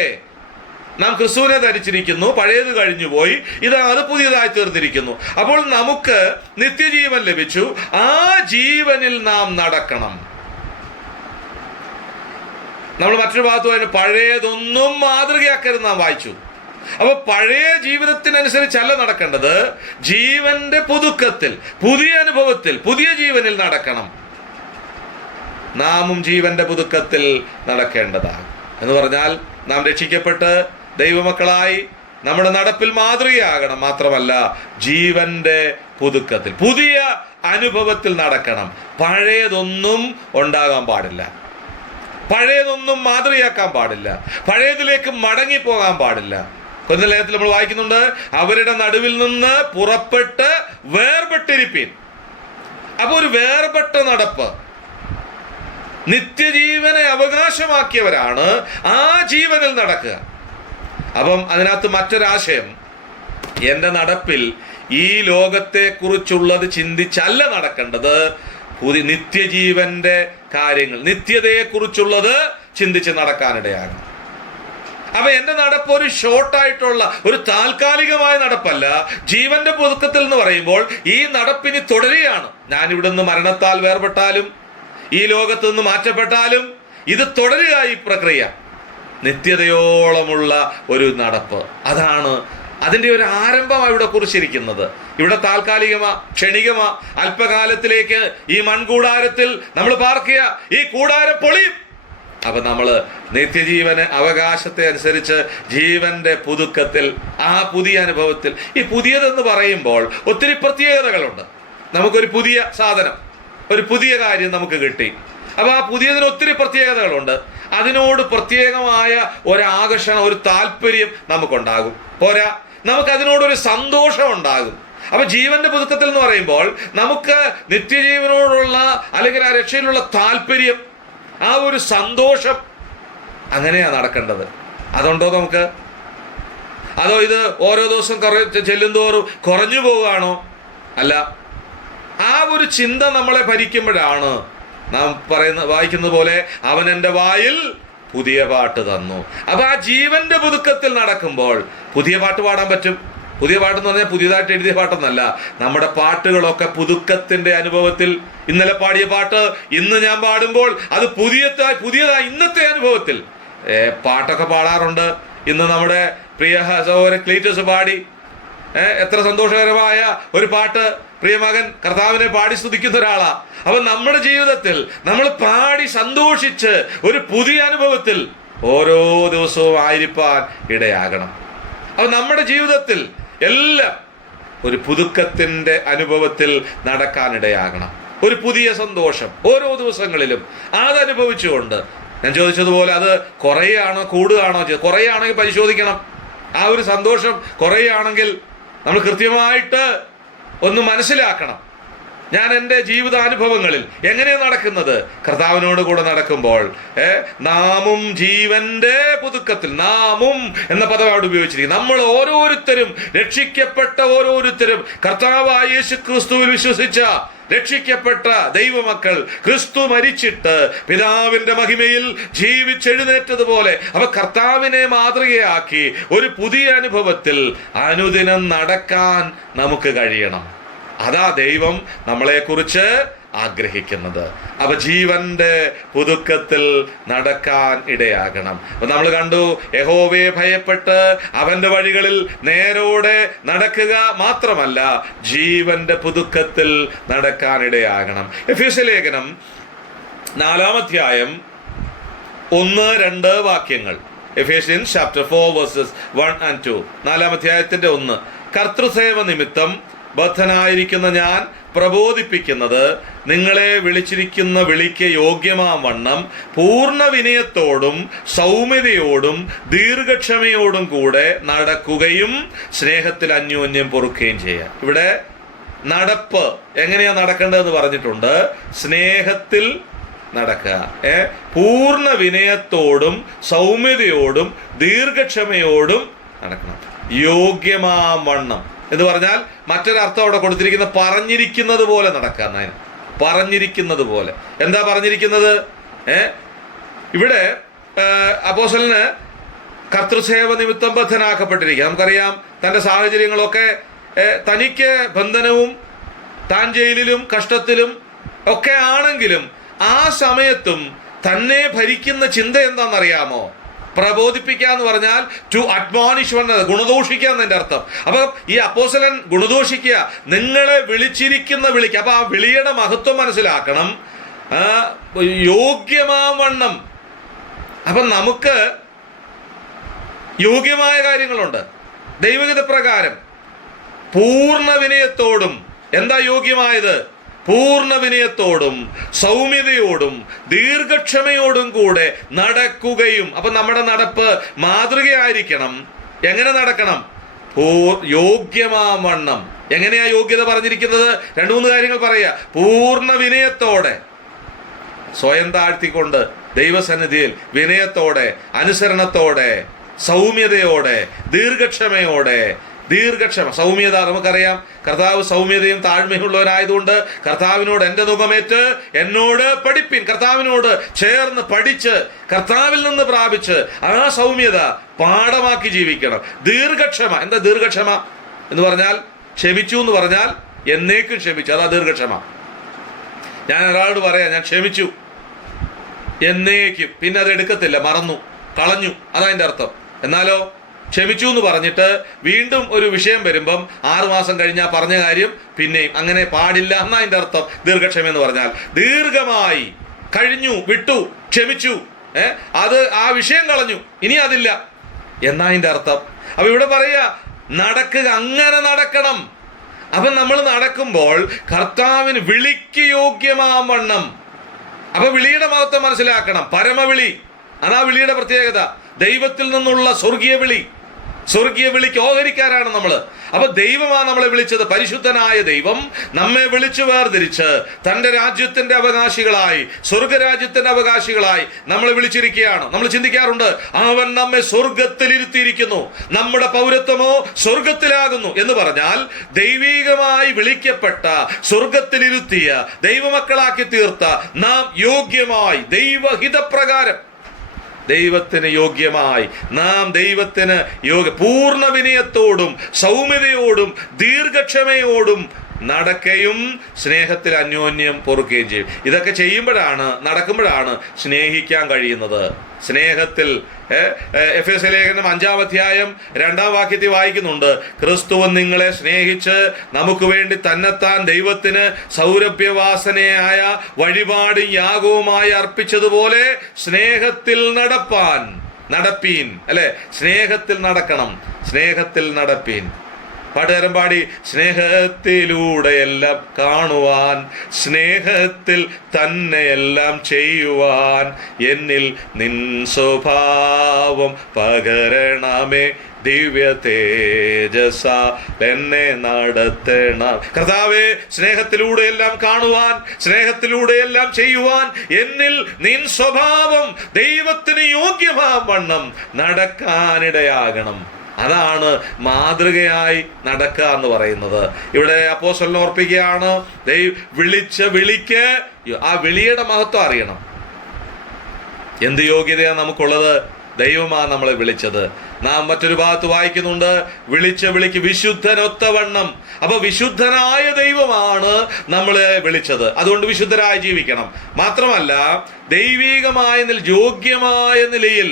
നാം ക്രിസ്തുവിനെ ധരിച്ചിരിക്കുന്നു. പഴയത് കഴിഞ്ഞുപോയി, അത് പുതിയതായി തീർന്നിരിക്കുന്നു. അപ്പോൾ നമുക്ക് നിത്യജീവൻ ലഭിച്ചു. ആ ജീവനിൽ നാം നടക്കണം. നമ്മൾ മറ്റൊരു ഭാഗത്ത് പറയുന്നത് പഴയതൊന്നും മാതൃകയാക്കരുത് നാം വായിച്ചു. അപ്പൊ പഴയ ജീവിതത്തിനനുസരിച്ചല്ല നടക്കേണ്ടത്, ജീവന്റെ പുതുക്കത്തിൽ, പുതിയ അനുഭവത്തിൽ, പുതിയ ജീവനിൽ നടക്കണം. നാമും ജീവന്റെ പുതുക്കത്തിൽ നടക്കേണ്ടതാണ് എന്ന് പറഞ്ഞാൽ നാം രക്ഷിക്കപ്പെട്ട് ദൈവമക്കളായി നമ്മുടെ നടപ്പിൽ മാതൃകയാകണം. മാത്രമല്ല ജീവന്റെ പുതുക്കത്തിൽ, പുതിയ അനുഭവത്തിൽ നടക്കണം. പഴയതൊന്നും ഉണ്ടാകാൻ പാടില്ല, പഴയതൊന്നും മാതൃകയാക്കാൻ പാടില്ല, പഴയതിലേക്ക് മടങ്ങിപ്പോകാൻ പാടില്ല. കൊരിന്ത്യർ നമ്മൾ വായിക്കുന്നുണ്ട്, അവരുടെ നടുവിൽ നിന്ന് പുറപ്പെട്ട് വേർപെട്ടിരിപ്പീൻ. അപ്പൊ ഒരു വേർപെട്ട നടപ്പ്, നിത്യജീവനെ അവകാശമാക്കിയവരാണ് ആ ജീവനിൽ നടക്കുക. അപ്പം അതിനകത്ത് മറ്റൊരാശയം, എൻ്റെ നടപ്പിൽ ഈ ലോകത്തെ കുറിച്ചുള്ളത് ചിന്തിച്ചല്ല നടക്കേണ്ടത്, നിത്യജീവന്റെ കാര്യങ്ങൾ, നിത്യതയെ കുറിച്ചുള്ളത് ചിന്തിച്ച് നടക്കാനിടയാകണം. അപ്പൊ എൻ്റെ നടപ്പ് ഒരു ഷോർട്ടായിട്ടുള്ള, ഒരു താൽക്കാലികമായ നടപ്പല്ല. ജീവന്റെ പുതുക്കത്തിൽ എന്ന് പറയുമ്പോൾ ഈ നടപ്പിനി തുടരുകയാണ്. ഞാൻ ഇവിടുന്ന് മരണത്താൽ വേർപെട്ടാലും ഈ ലോകത്ത് നിന്ന് മാറ്റപ്പെട്ടാലും ഇത് തുടരുക, ഈ പ്രക്രിയ നിത്യതയോളമുള്ള ഒരു നടപ്പ്. അതാണ് അതിൻ്റെ ഒരു ആരംഭമാണ് ഇവിടെ കുറിച്ചിരിക്കുന്നത്. ഇവിടെ താൽക്കാലികമാ, ക്ഷണികമാ, അല്പകാലത്തിലേക്ക് ഈ മൺകൂടാരത്തിൽ നമ്മൾ പാർക്കുക, ഈ കൂടാരം പൊളിയും. അപ്പൊ നമ്മൾ നിത്യജീവന് അവകാശത്തെ അനുസരിച്ച് ജീവന്റെ പുതുക്കത്തിൽ, ആ പുതിയ അനുഭവത്തിൽ. ഈ പുതിയതെന്ന് പറയുമ്പോൾ ഒത്തിരി പ്രത്യേകതകളുണ്ട്. നമുക്കൊരു പുതിയ സാധനം, ഒരു പുതിയ കാര്യം നമുക്ക് കിട്ടി. അപ്പൊ ആ പുതിയതിന് ഒത്തിരി പ്രത്യേകതകളുണ്ട്. അതിനോട് പ്രത്യേകമായ ഒരാകർഷണം, ഒരു താല്പര്യം നമുക്കുണ്ടാകും. പോരാ, നമുക്ക് അതിനോടൊരു സന്തോഷം ഉണ്ടാകും. അപ്പൊ ജീവന്റെ പുതുക്കത്തിൽ എന്ന് പറയുമ്പോൾ നമുക്ക് നിത്യജീവനോടുള്ള, അല്ലെങ്കിൽ ആ രക്ഷയിലുള്ള താല്പര്യം, ആ ഒരു സന്തോഷം, അങ്ങനെയാണ് നടക്കേണ്ടത്. അതുണ്ടോ നമുക്ക്? അതോ ഇത് ഓരോ ദിവസം ചെല്ലുന്തോറും കുറഞ്ഞു പോവുകയാണോ? അല്ല. ആ ഒരു ചിന്ത നമ്മളെ ഭരിക്കുമ്പോഴാണ് നാം വായിക്കുന്നത് പോലെ, അവൻ എൻ്റെ വായിൽ പുതിയ പാട്ട് തന്നു. അപ്പൊ ആ ജീവന്റെ പുതുക്കത്തിൽ നടക്കുമ്പോൾ പുതിയ പാട്ട് പാടാൻ പറ്റും. പുതിയ പാട്ടെന്ന് പറഞ്ഞാൽ പുതിയതായിട്ട് എഴുതിയ പാട്ടൊന്നല്ല. നമ്മുടെ പാട്ടുകളൊക്കെ പുതുക്കത്തിന്റെ അനുഭവത്തിൽ, ഇന്നലെ പാടിയ പാട്ട് ഇന്ന് ഞാൻ പാടുമ്പോൾ അത് പുതിയതായി ഇന്നത്തെ അനുഭവത്തിൽ പാട്ടൊക്കെ പാടാറുണ്ട്. ഇന്ന് നമ്മുടെ പ്രിയ സഹോദരൻ ക്ലീറ്റസ് പാടി, എത്ര സന്തോഷകരമായ ഒരു പാട്ട്. പ്രിയമകൻ കർത്താവിനെ പാടി സ്തുതിക്കുന്ന ഒരാളാ. അപ്പൊ നമ്മുടെ ജീവിതത്തിൽ നമ്മൾ പാടി സന്തോഷിച്ച് ഒരു പുതിയ അനുഭവത്തിൽ ഓരോ ദിവസവും ആയിരിക്കാൻ ഇടയാകണം. അപ്പൊ നമ്മുടെ ജീവിതത്തിൽ എല്ലാം ഒരു പുതുക്കത്തിന്റെ അനുഭവത്തിൽ നടക്കാനിടയാകണം. ഒരു പുതിയ സന്തോഷം ഓരോ ദിവസങ്ങളിലും അതനുഭവിച്ചുകൊണ്ട്. ഞാൻ ചോദിച്ചതുപോലെ അത് കുറയുകയാണോ കൂടുകയാണോ? കുറയുകയാണെങ്കിൽ പരിശോധിക്കണം. ആ ഒരു സന്തോഷം കുറയുകയാണെങ്കിൽ നമ്മൾ കൃത്യമായിട്ട് ഒന്ന് മനസ്സിലാക്കണം. ഞാൻ എൻ്റെ ജീവിതാനുഭവങ്ങളിൽ എങ്ങനെയാണ് നടക്കുന്നത്? കർത്താവിനോട് കൂടെ നടക്കുമ്പോൾ നാമും ജീവന്റെ പുതുക്കത്തിൽ, നാമും എന്ന പദം അവിടെ ഉപയോഗിച്ചിരിക്കും. നമ്മൾ ഓരോരുത്തരും, രക്ഷിക്കപ്പെട്ട ഓരോരുത്തരും, കർത്താവായ യേശു ക്രിസ്തുവിൽ വിശ്വസിച്ച രക്ഷിക്കപ്പെട്ട ദൈവമക്കൾ, ക്രിസ്തു മരിച്ചിട്ട് പിതാവിന്റെ മഹിമയിൽ ജീവിച്ചെഴുന്നേറ്റതുപോലെ അവ കർത്താവിനെ മാതൃകയാക്കി ഒരു പുതിയ അനുഭവത്തിൽ അനുദിനം നടക്കാൻ നമുക്ക് കഴിയണം. അതാ ദൈവം നമ്മളെക്കുറിച്ച് ആഗ്രഹിക്കുന്നത്. അപ്പൊ ജീവന്റെ പുതുക്കത്തിൽ നടക്കാൻ ഇടയാകണം. അപ്പൊ നമ്മൾ കണ്ടു, യഹോവയെ ഭയപ്പെട്ട് അവന്റെ വഴികളിൽ നേരോടെ നടക്കുക മാത്രമല്ല, ജീവന്റെ പുതുക്കത്തിൽ നടക്കാൻ ഇടയാകണം. എഫേസ്യ ലേഖനം 4-ാം അധ്യായം 1-2 വാക്യങ്ങൾ. Ephesians chapter 4 versus 1 and 2. 4-ാം അധ്യായത്തിന്റെ 1. കർത്തൃസേവ നിമിത്തം ബദ്ധനായിരിക്കുന്ന ഞാൻ പ്രബോധിപ്പിക്കുന്നത്, നിങ്ങളെ വിളിച്ചിരിക്കുന്ന വിളിക്ക് യോഗ്യമാം വണ്ണം പൂർണ്ണ വിനയത്തോടും സൗമ്യതയോടും ദീർഘക്ഷമയോടും കൂടെ നടക്കുകയും സ്നേഹത്തിൽ അന്യോന്യം പൊറുക്കുകയും ചെയ്യാം. ഇവിടെ നടപ്പ് എങ്ങനെയാ നടക്കേണ്ടതെന്ന് പറഞ്ഞിട്ടുണ്ട്. സ്നേഹത്തിൽ നടക്കുക, പൂർണ്ണ വിനയത്തോടും സൗമ്യതയോടും ദീർഘക്ഷമയോടും നടക്കണം. യോഗ്യമാം വണ്ണം എന്ന് പറഞ്ഞാൽ മറ്റൊരർത്ഥം അവിടെ കൊടുത്തിരിക്കുന്ന പറഞ്ഞിരിക്കുന്നത് പോലെ നടക്കാൻ. പറഞ്ഞിരിക്കുന്നത് പോലെ എന്താ പറഞ്ഞിരിക്കുന്നത്? ഇവിടെ അപ്പോസ്തലന് കർത്തൃസേവ നിമിത്തം ബദ്ധനാക്കപ്പെട്ടിരിക്കുക. നമുക്കറിയാം, തൻ്റെ സാഹചര്യങ്ങളൊക്കെ തനിക്ക് ബന്ധനവും താൻ ജയിലിലും കഷ്ടത്തിലും ഒക്കെ ആണെങ്കിലും ആ സമയത്തും തന്നെ ഭരിക്കുന്ന ചിന്ത എന്താണെന്നറിയാമോ? പ്രബോധിപ്പിക്കാന്ന് പറഞ്ഞാൽ ടു അഡ്മോണിഷ്, ഗുണദോഷിക്കുക എന്നതിൻ്റെ അർത്ഥം. അപ്പൊ ഈ അപ്പോസ്തലൻ ഗുണദോഷിക്കുക, നിങ്ങളെ വിളിച്ചിരിക്കുന്ന വിളിക്ക്. അപ്പൊ ആ വിളിയുടെ മഹത്വം മനസ്സിലാക്കണം. യോഗ്യമാം വണ്ണം. അപ്പൊ നമുക്ക് യോഗ്യമായ കാര്യങ്ങളുണ്ട് ദൈവഹിത പ്രകാരം. പൂർണ്ണ വിനയത്തോടും, എന്താ യോഗ്യമായത്? പൂർണ്ണ വിനയത്തോടും സൗമ്യതയോടും ദീർഘക്ഷമയോടും കൂടെ നടക്കുകയും. അപ്പൊ നമ്മുടെ നടപ്പ് മാതൃകയായിരിക്കണം. എങ്ങനെ നടക്കണം? യോഗ്യമാം വണ്ണം. എങ്ങനെയാ യോഗ്യത പറഞ്ഞിരിക്കുന്നത്? 2-3 കാര്യങ്ങൾ പറയാ. പൂർണ്ണ വിനയത്തോടെ, സ്വയം താഴ്ത്തിക്കൊണ്ട് ദൈവസന്നിധിയിൽ വിനയത്തോടെ, അനുസരണത്തോടെ, സൗമ്യതയോടെ, ദീർഘക്ഷമയോടെ. സൗമ്യത നമുക്കറിയാം. കർത്താവ് സൗമ്യതയും താഴ്മയുള്ളവരായതുകൊണ്ട് കർത്താവിനോട് എൻ്റെ മുഖമേറ്റ് എന്നോട് പഠിപ്പിൻ, കർത്താവിനോട് ചേർന്ന് പഠിച്ച് കർത്താവിൽ നിന്ന് പ്രാപിച്ച് ആ സൗമ്യത പാഠമാക്കി ജീവിക്കണം. ദീർഘക്ഷമ. എന്താ ദീർഘക്ഷമ എന്ന് പറഞ്ഞാൽ? ക്ഷമിച്ചു എന്ന് പറഞ്ഞാൽ എന്നേക്കും ക്ഷമിച്ചു, അതാ ദീർഘക്ഷമ. ഞാൻ ഒരാളോട് പറയാം, ഞാൻ ക്ഷമിച്ചു എന്നേക്കും, പിന്നെ അത് എടുക്കത്തില്ല, മറന്നു കളഞ്ഞു, അതാ അതിൻ്റെ അർത്ഥം. എന്നാലോ ക്ഷമിച്ചു എന്ന് പറഞ്ഞിട്ട് വീണ്ടും ഒരു വിഷയം വരുമ്പം 6 മാസം കഴിഞ്ഞാൽ പറഞ്ഞ കാര്യം പിന്നെയും അങ്ങനെ പാടില്ല എന്നാ അതിൻ്റെ അർത്ഥം. ദീർഘക്ഷമ എന്ന് പറഞ്ഞാൽ ദീർഘമായി കഴിഞ്ഞു, വിട്ടു, ക്ഷമിച്ചു, അത് ആ വിഷയം കളഞ്ഞു, ഇനി അതില്ല എന്നാ അതിൻ്റെ അർത്ഥം. അപ്പൊ ഇവിടെ പറയുക, നടക്കുക, അങ്ങനെ നടക്കണം. അപ്പൊ നമ്മൾ നടക്കുമ്പോൾ കർത്താവിന് വിളിക്ക് യോഗ്യമാം വണ്ണം. അപ്പൊ വിളിയുടെ മഹത്വം മനസ്സിലാക്കണം. പരമവിളി, അതാ വിളിയുടെ പ്രത്യേകത. ദൈവത്തിൽ നിന്നുള്ള സ്വർഗീയ വിളി. സ്വർഗീയ വിളിക്ക് ഓഹരിക്കാരാണ് നമ്മൾ. അപ്പൊ ദൈവമാണ് നമ്മളെ വിളിച്ചത്. പരിശുദ്ധനായ ദൈവം നമ്മെ വിളിച്ചു വേർതിരിച്ച് തൻ്റെ രാജ്യത്തിന്റെ അവകാശികളായി, സ്വർഗരാജ്യത്തിന്റെ അവകാശികളായി നമ്മളെ വിളിച്ചിരിക്കുകയാണ്. നമ്മൾ ചിന്തിക്കാറുണ്ട്, അവൻ നമ്മെ സ്വർഗത്തിൽ ഇരുത്തിയിരിക്കുന്നു, നമ്മുടെ പൗരത്വമോ സ്വർഗത്തിലാകുന്നു എന്ന് പറഞ്ഞാൽ ദൈവികമായി വിളിക്കപ്പെട്ട, സ്വർഗത്തിലിരുത്തിയ, ദൈവമക്കളാക്കി തീർത്ത നാം യോഗ്യമായി, ദൈവഹിതപ്രകാരം ദൈവത്തിന് യോഗ്യമായി നാം ദൈവത്തിന് പൂർണ്ണ വിനയത്തോടും സൗമ്യതയോടും ദീർഘക്ഷമയോടും നടക്കുകയും സ്നേഹത്തിൽ അന്യോന്യം പൊറുക്കുകയും ചെയ്യും. ഇതൊക്കെ നടക്കുമ്പോഴാണ് സ്നേഹിക്കാൻ കഴിയുന്നത്. സ്നേഹത്തിൽ എഫേസ്യ ലേഖനം 5-ാം അധ്യായം 2-ാം വാക്യത്തിൽ വായിക്കുന്നുണ്ട്, ക്രിസ്തുവൻ നിങ്ങളെ സ്നേഹിച്ച് നമുക്ക് വേണ്ടി തന്നെത്താൻ ദൈവത്തിന് സൗരഭ്യവാസനയായ വഴിപാടും യാഗവുമായി അർപ്പിച്ചതുപോലെ സ്നേഹത്തിൽ നടപ്പീൻ. അല്ലെ, സ്നേഹത്തിൽ നടക്കണം, സ്നേഹത്തിൽ നടപ്പീൻ. പാട്ടുകാരൻ പാടി, സ്നേഹത്തിലൂടെയെല്ലാം കാണുവാൻ, സ്നേഹത്തിൽ തന്നെയെല്ലാം ചെയ്യുവാൻ, എന്നിൽ നിൻ സ്വഭാവം പകരണമേ, ദിവ്യ തേജസ എന്നെ നടത്തണം. കർത്താവേ, സ്നേഹത്തിലൂടെയെല്ലാം കാണുവാൻ, സ്നേഹത്തിലൂടെയെല്ലാം ചെയ്യുവാൻ, എന്നിൽ നിൻ സ്വഭാവം ദൈവത്തിന് യോഗ്യമാവണ്ണം നടക്കാനിടയാകണം. അതാണ് മാതൃകയായി നടക്കുക എന്ന് പറയുന്നത്. ഇവിടെ അപ്പോസ്തലൻ ഓർപ്പിക്കുകയാണ്, വിളിച്ച വിളിക്ക് ആ വിളിയുടെ മഹത്വം അറിയണം. എന്ത് യോഗ്യതയാണ് നമുക്കുള്ളത്? ദൈവമാണ് നമ്മളെ വിളിച്ചത്. നാം മറ്റൊരു ഭാഗത്ത് വായിക്കുന്നുണ്ട്, വിളിച്ച വിളിക്ക് വിശുദ്ധനൊത്തവണ്ണം. അപ്പൊ വിശുദ്ധനായ ദൈവമാണ് നമ്മളെ വിളിച്ചത്. അതുകൊണ്ട് വിശുദ്ധരായി ജീവിക്കണം. മാത്രമല്ല, ദൈവികമായ യോഗ്യമായ നിലയിൽ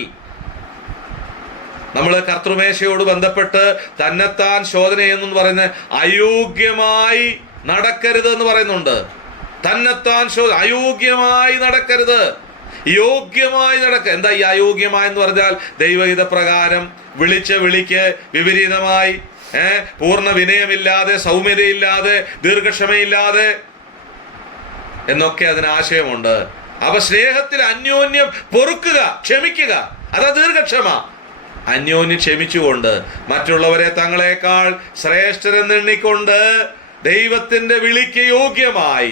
നമ്മൾ കർത്തൃമേശയോട് ബന്ധപ്പെട്ട് തന്നെത്താൻ ശോധനയെന്ന് പറയുന്ന അയോഗ്യമായി നടക്കരുത് എന്ന് പറയുന്നുണ്ട്. തന്നെത്താൻ അയോഗ്യമായി നടക്കരുത്, യോഗ്യമായി നടക്കുക. എന്താ ഈ അയോഗ്യമായെന്ന് പറഞ്ഞാൽ? ദൈവഹിത പ്രകാരം വിളിച്ച വിളിക്ക് വിപരീതമായി, പൂർണ്ണ വിനയമില്ലാതെ, സൗമ്യതയില്ലാതെ, ദീർഘക്ഷമയില്ലാതെ എന്നൊക്കെ അതിന് ആശയമുണ്ട്. അപ്പൊ സ്നേഹത്തിൽ അന്യോന്യം പൊറുക്കുക, ക്ഷമിക്കുക, അതാ ദീർഘക്ഷമ. അന്യോന്യം ക്ഷമിച്ചുകൊണ്ട് മറ്റുള്ളവരെ തങ്ങളെക്കാൾ ശ്രേഷ്ഠരെന്നെണ്ണിക്കൊണ്ട് ദൈവത്തിന്റെ വിളിക്ക് യോഗ്യമായി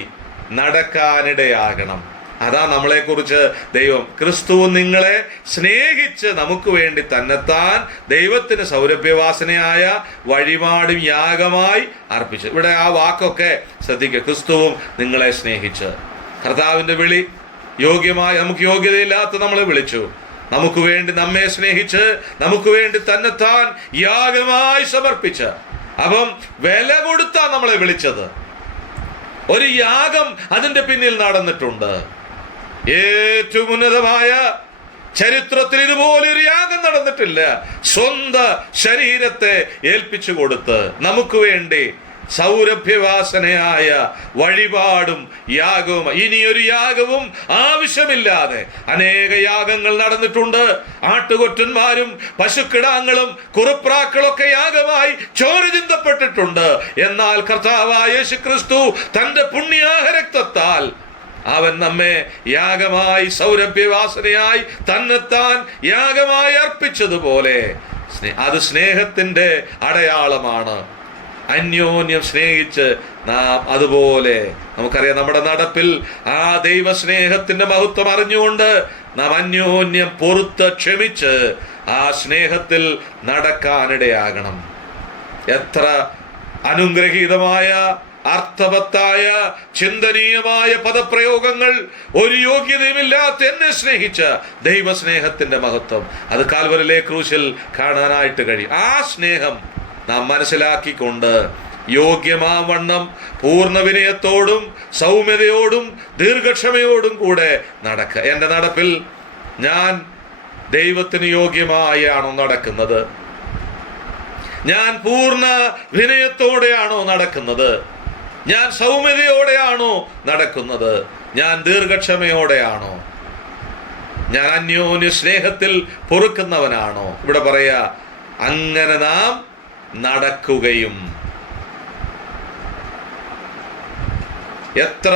നടക്കാനിടയാകണം. അതാ നമ്മളെക്കുറിച്ച് ദൈവം, ക്രിസ്തു നിങ്ങളെ സ്നേഹിച്ച് നമുക്ക് വേണ്ടി തന്നെത്താൻ ദൈവത്തിന് സൗരഭ്യവാസനയായ വഴിപാടും യാഗമായി അർപ്പിച്ചു. ഇവിടെ ആ വാക്കൊക്കെ ശ്രദ്ധിക്കുക. ക്രിസ്തുവും നിങ്ങളെ സ്നേഹിച്ച്. കർത്താവിൻ്റെ വിളി യോഗ്യമായി, നമുക്ക് യോഗ്യതയില്ലാത്ത നമ്മളെ വിളിച്ചു, നമുക്ക് വേണ്ടി നമ്മെ സ്നേഹിച്ച് നമുക്ക് വേണ്ടി തന്നെത്താൻ യാഗമായി സമർപ്പിച്ച്. അപ്പം വില കൊടുത്താ നമ്മളെ വിളിച്ചത്. ഒരു യാഗം അതിന്റെ പിന്നിൽ നടന്നിട്ടുണ്ട്. ഏറ്റവും ഉന്നതമായ ചരിത്രത്തിൽ ഇതുപോലെ ഒരു യാഗം നടന്നിട്ടില്ല. സ്വന്തം ശരീരത്തെ ഏൽപ്പിച്ചു കൊടുത്ത് നമുക്ക് വേണ്ടി സൗരഭ്യവാസനയായ വഴിപാടും യാഗവും. ഇനിയൊരു യാഗവും ആവശ്യമില്ലാതെ അനേക യാഗങ്ങൾ നടന്നിട്ടുണ്ട്. ആട്ടുകൊറ്റന്മാരും പശുക്കിടാങ്ങളും കുറുപ്രാക്കളൊക്കെ യാഗമായി ചോര ചിന്തപ്പെട്ടിട്ടുണ്ട്. എന്നാൽ കർത്താവായ യേശുക്രിസ്തു തന്റെ പുണ്യാഹ രക്തത്താൽ അവൻ നമ്മെ യാഗമായി, സൗരഭ്യവാസനയായി, തന്നെത്താൻ യാഗമായി അർപ്പിച്ചതുപോലെ അത് സ്നേഹത്തിന്റെ അടയാളമാണ്. അന്യോന്യം സ്നേഹിച്ച് നാം അതുപോലെ, നമുക്കറിയാം, നമ്മുടെ നടപ്പിൽ ആ ദൈവസ്നേഹത്തിന്റെ മഹത്വം അറിഞ്ഞുകൊണ്ട് നാം അന്യോന്യം പൊറുത്ത് ക്ഷമിച്ച് ആ സ്നേഹത്തിൽ നടക്കാനിടയാകണം. എത്ര അനുഗ്രഹീതമായ, അർത്ഥവത്തായ, ചിന്തനീയമായ പദപ്രയോഗങ്ങൾ! ഒരു യോഗ്യതയുമില്ലാത്ത എന്നെ സ്നേഹിച്ച ദൈവസ്നേഹത്തിന്റെ മഹത്വം അത് കാൽവരിലെ ക്രൂശിൽ കാണാനായിട്ട് കഴിയും. ആ സ്നേഹം നാം മനസ്സിലാക്കിക്കൊണ്ട് യോഗ്യമാവണ്ണം പൂർണ്ണ വിനയത്തോടും സൗമ്യതയോടും ദീർഘക്ഷമയോടും കൂടെ നടക്കുക. എൻ്റെ നടപ്പിൽ ഞാൻ ദൈവത്തിന് യോഗ്യമായാണോ നടക്കുന്നത്? ഞാൻ പൂർണ്ണ വിനയത്തോടെയാണോ നടക്കുന്നത്? ഞാൻ സൗമ്യതയോടെയാണോ നടക്കുന്നത്? ഞാൻ ദീർഘക്ഷമയോടെയാണോ? ഞാൻ അന്യോന്യ സ്നേഹത്തിൽ പൊറുക്കുന്നവനാണോ? ഇവിടെ പറയാ, അങ്ങനെ നാം നടക്കുകയും. എത്ര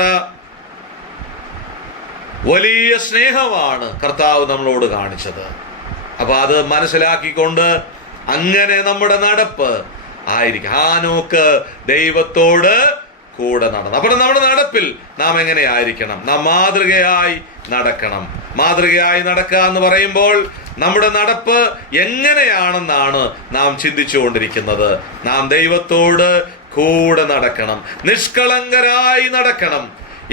വലിയ സ്നേഹമാണ് കർത്താവ് നമ്മളോട് കാണിച്ചത്. അപ്പൊ അത് മനസ്സിലാക്കിക്കൊണ്ട് അങ്ങനെ നമ്മുടെ നടപ്പ് ആയിരിക്കും. ഹാനോക്ക് ദൈവത്തോട് കൂടെ നടന്നു. അപ്പോൾ നമ്മുടെ നടപ്പിൽ നാം എങ്ങനെയായിരിക്കണം? നാം മാതൃകയായി നടക്കണം. മാതൃകയായി നടക്കുക എന്ന് പറയുമ്പോൾ നമ്മുടെ നടപ്പ് എങ്ങനെയാണെന്നാണ് നാം ചിന്തിച്ചുകൊണ്ടിരിക്കുന്നത്. നാം ദൈവത്തോട് കൂടെ നടക്കണം, നിഷ്കളങ്കരായി നടക്കണം,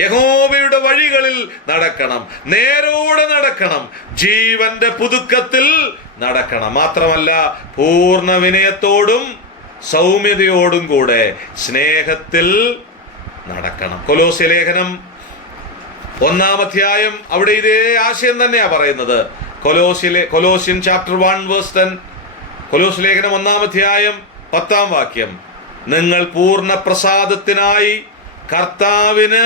യഹോവയുടെ വഴികളിൽ നടക്കണം, നേരോടെ നടക്കണം, ജീവന്റെ പുതുക്കത്തിൽ നടക്കണം. മാത്രമല്ല, പൂർണ്ണ വിനയത്തോടും സൗമ്യതയോടും കൂടെ സ്നേഹത്തിൽ നടക്കണം. കൊലോസ്യ ലേഖനം 1-ാം അധ്യായം അവിടെ ഇതേ ആശയം തന്നെയാ പറയുന്നത്. കൊലോസ്യൻ ചാപ്റ്റർ 1 വേഴ്സ് 10. കൊലോസ്യ ലേഖനം 1-ാം അധ്യായം 10-ാം വാക്യം. നിങ്ങൾ പൂർണ്ണ പ്രസാദത്തിനായി കർത്താവിന്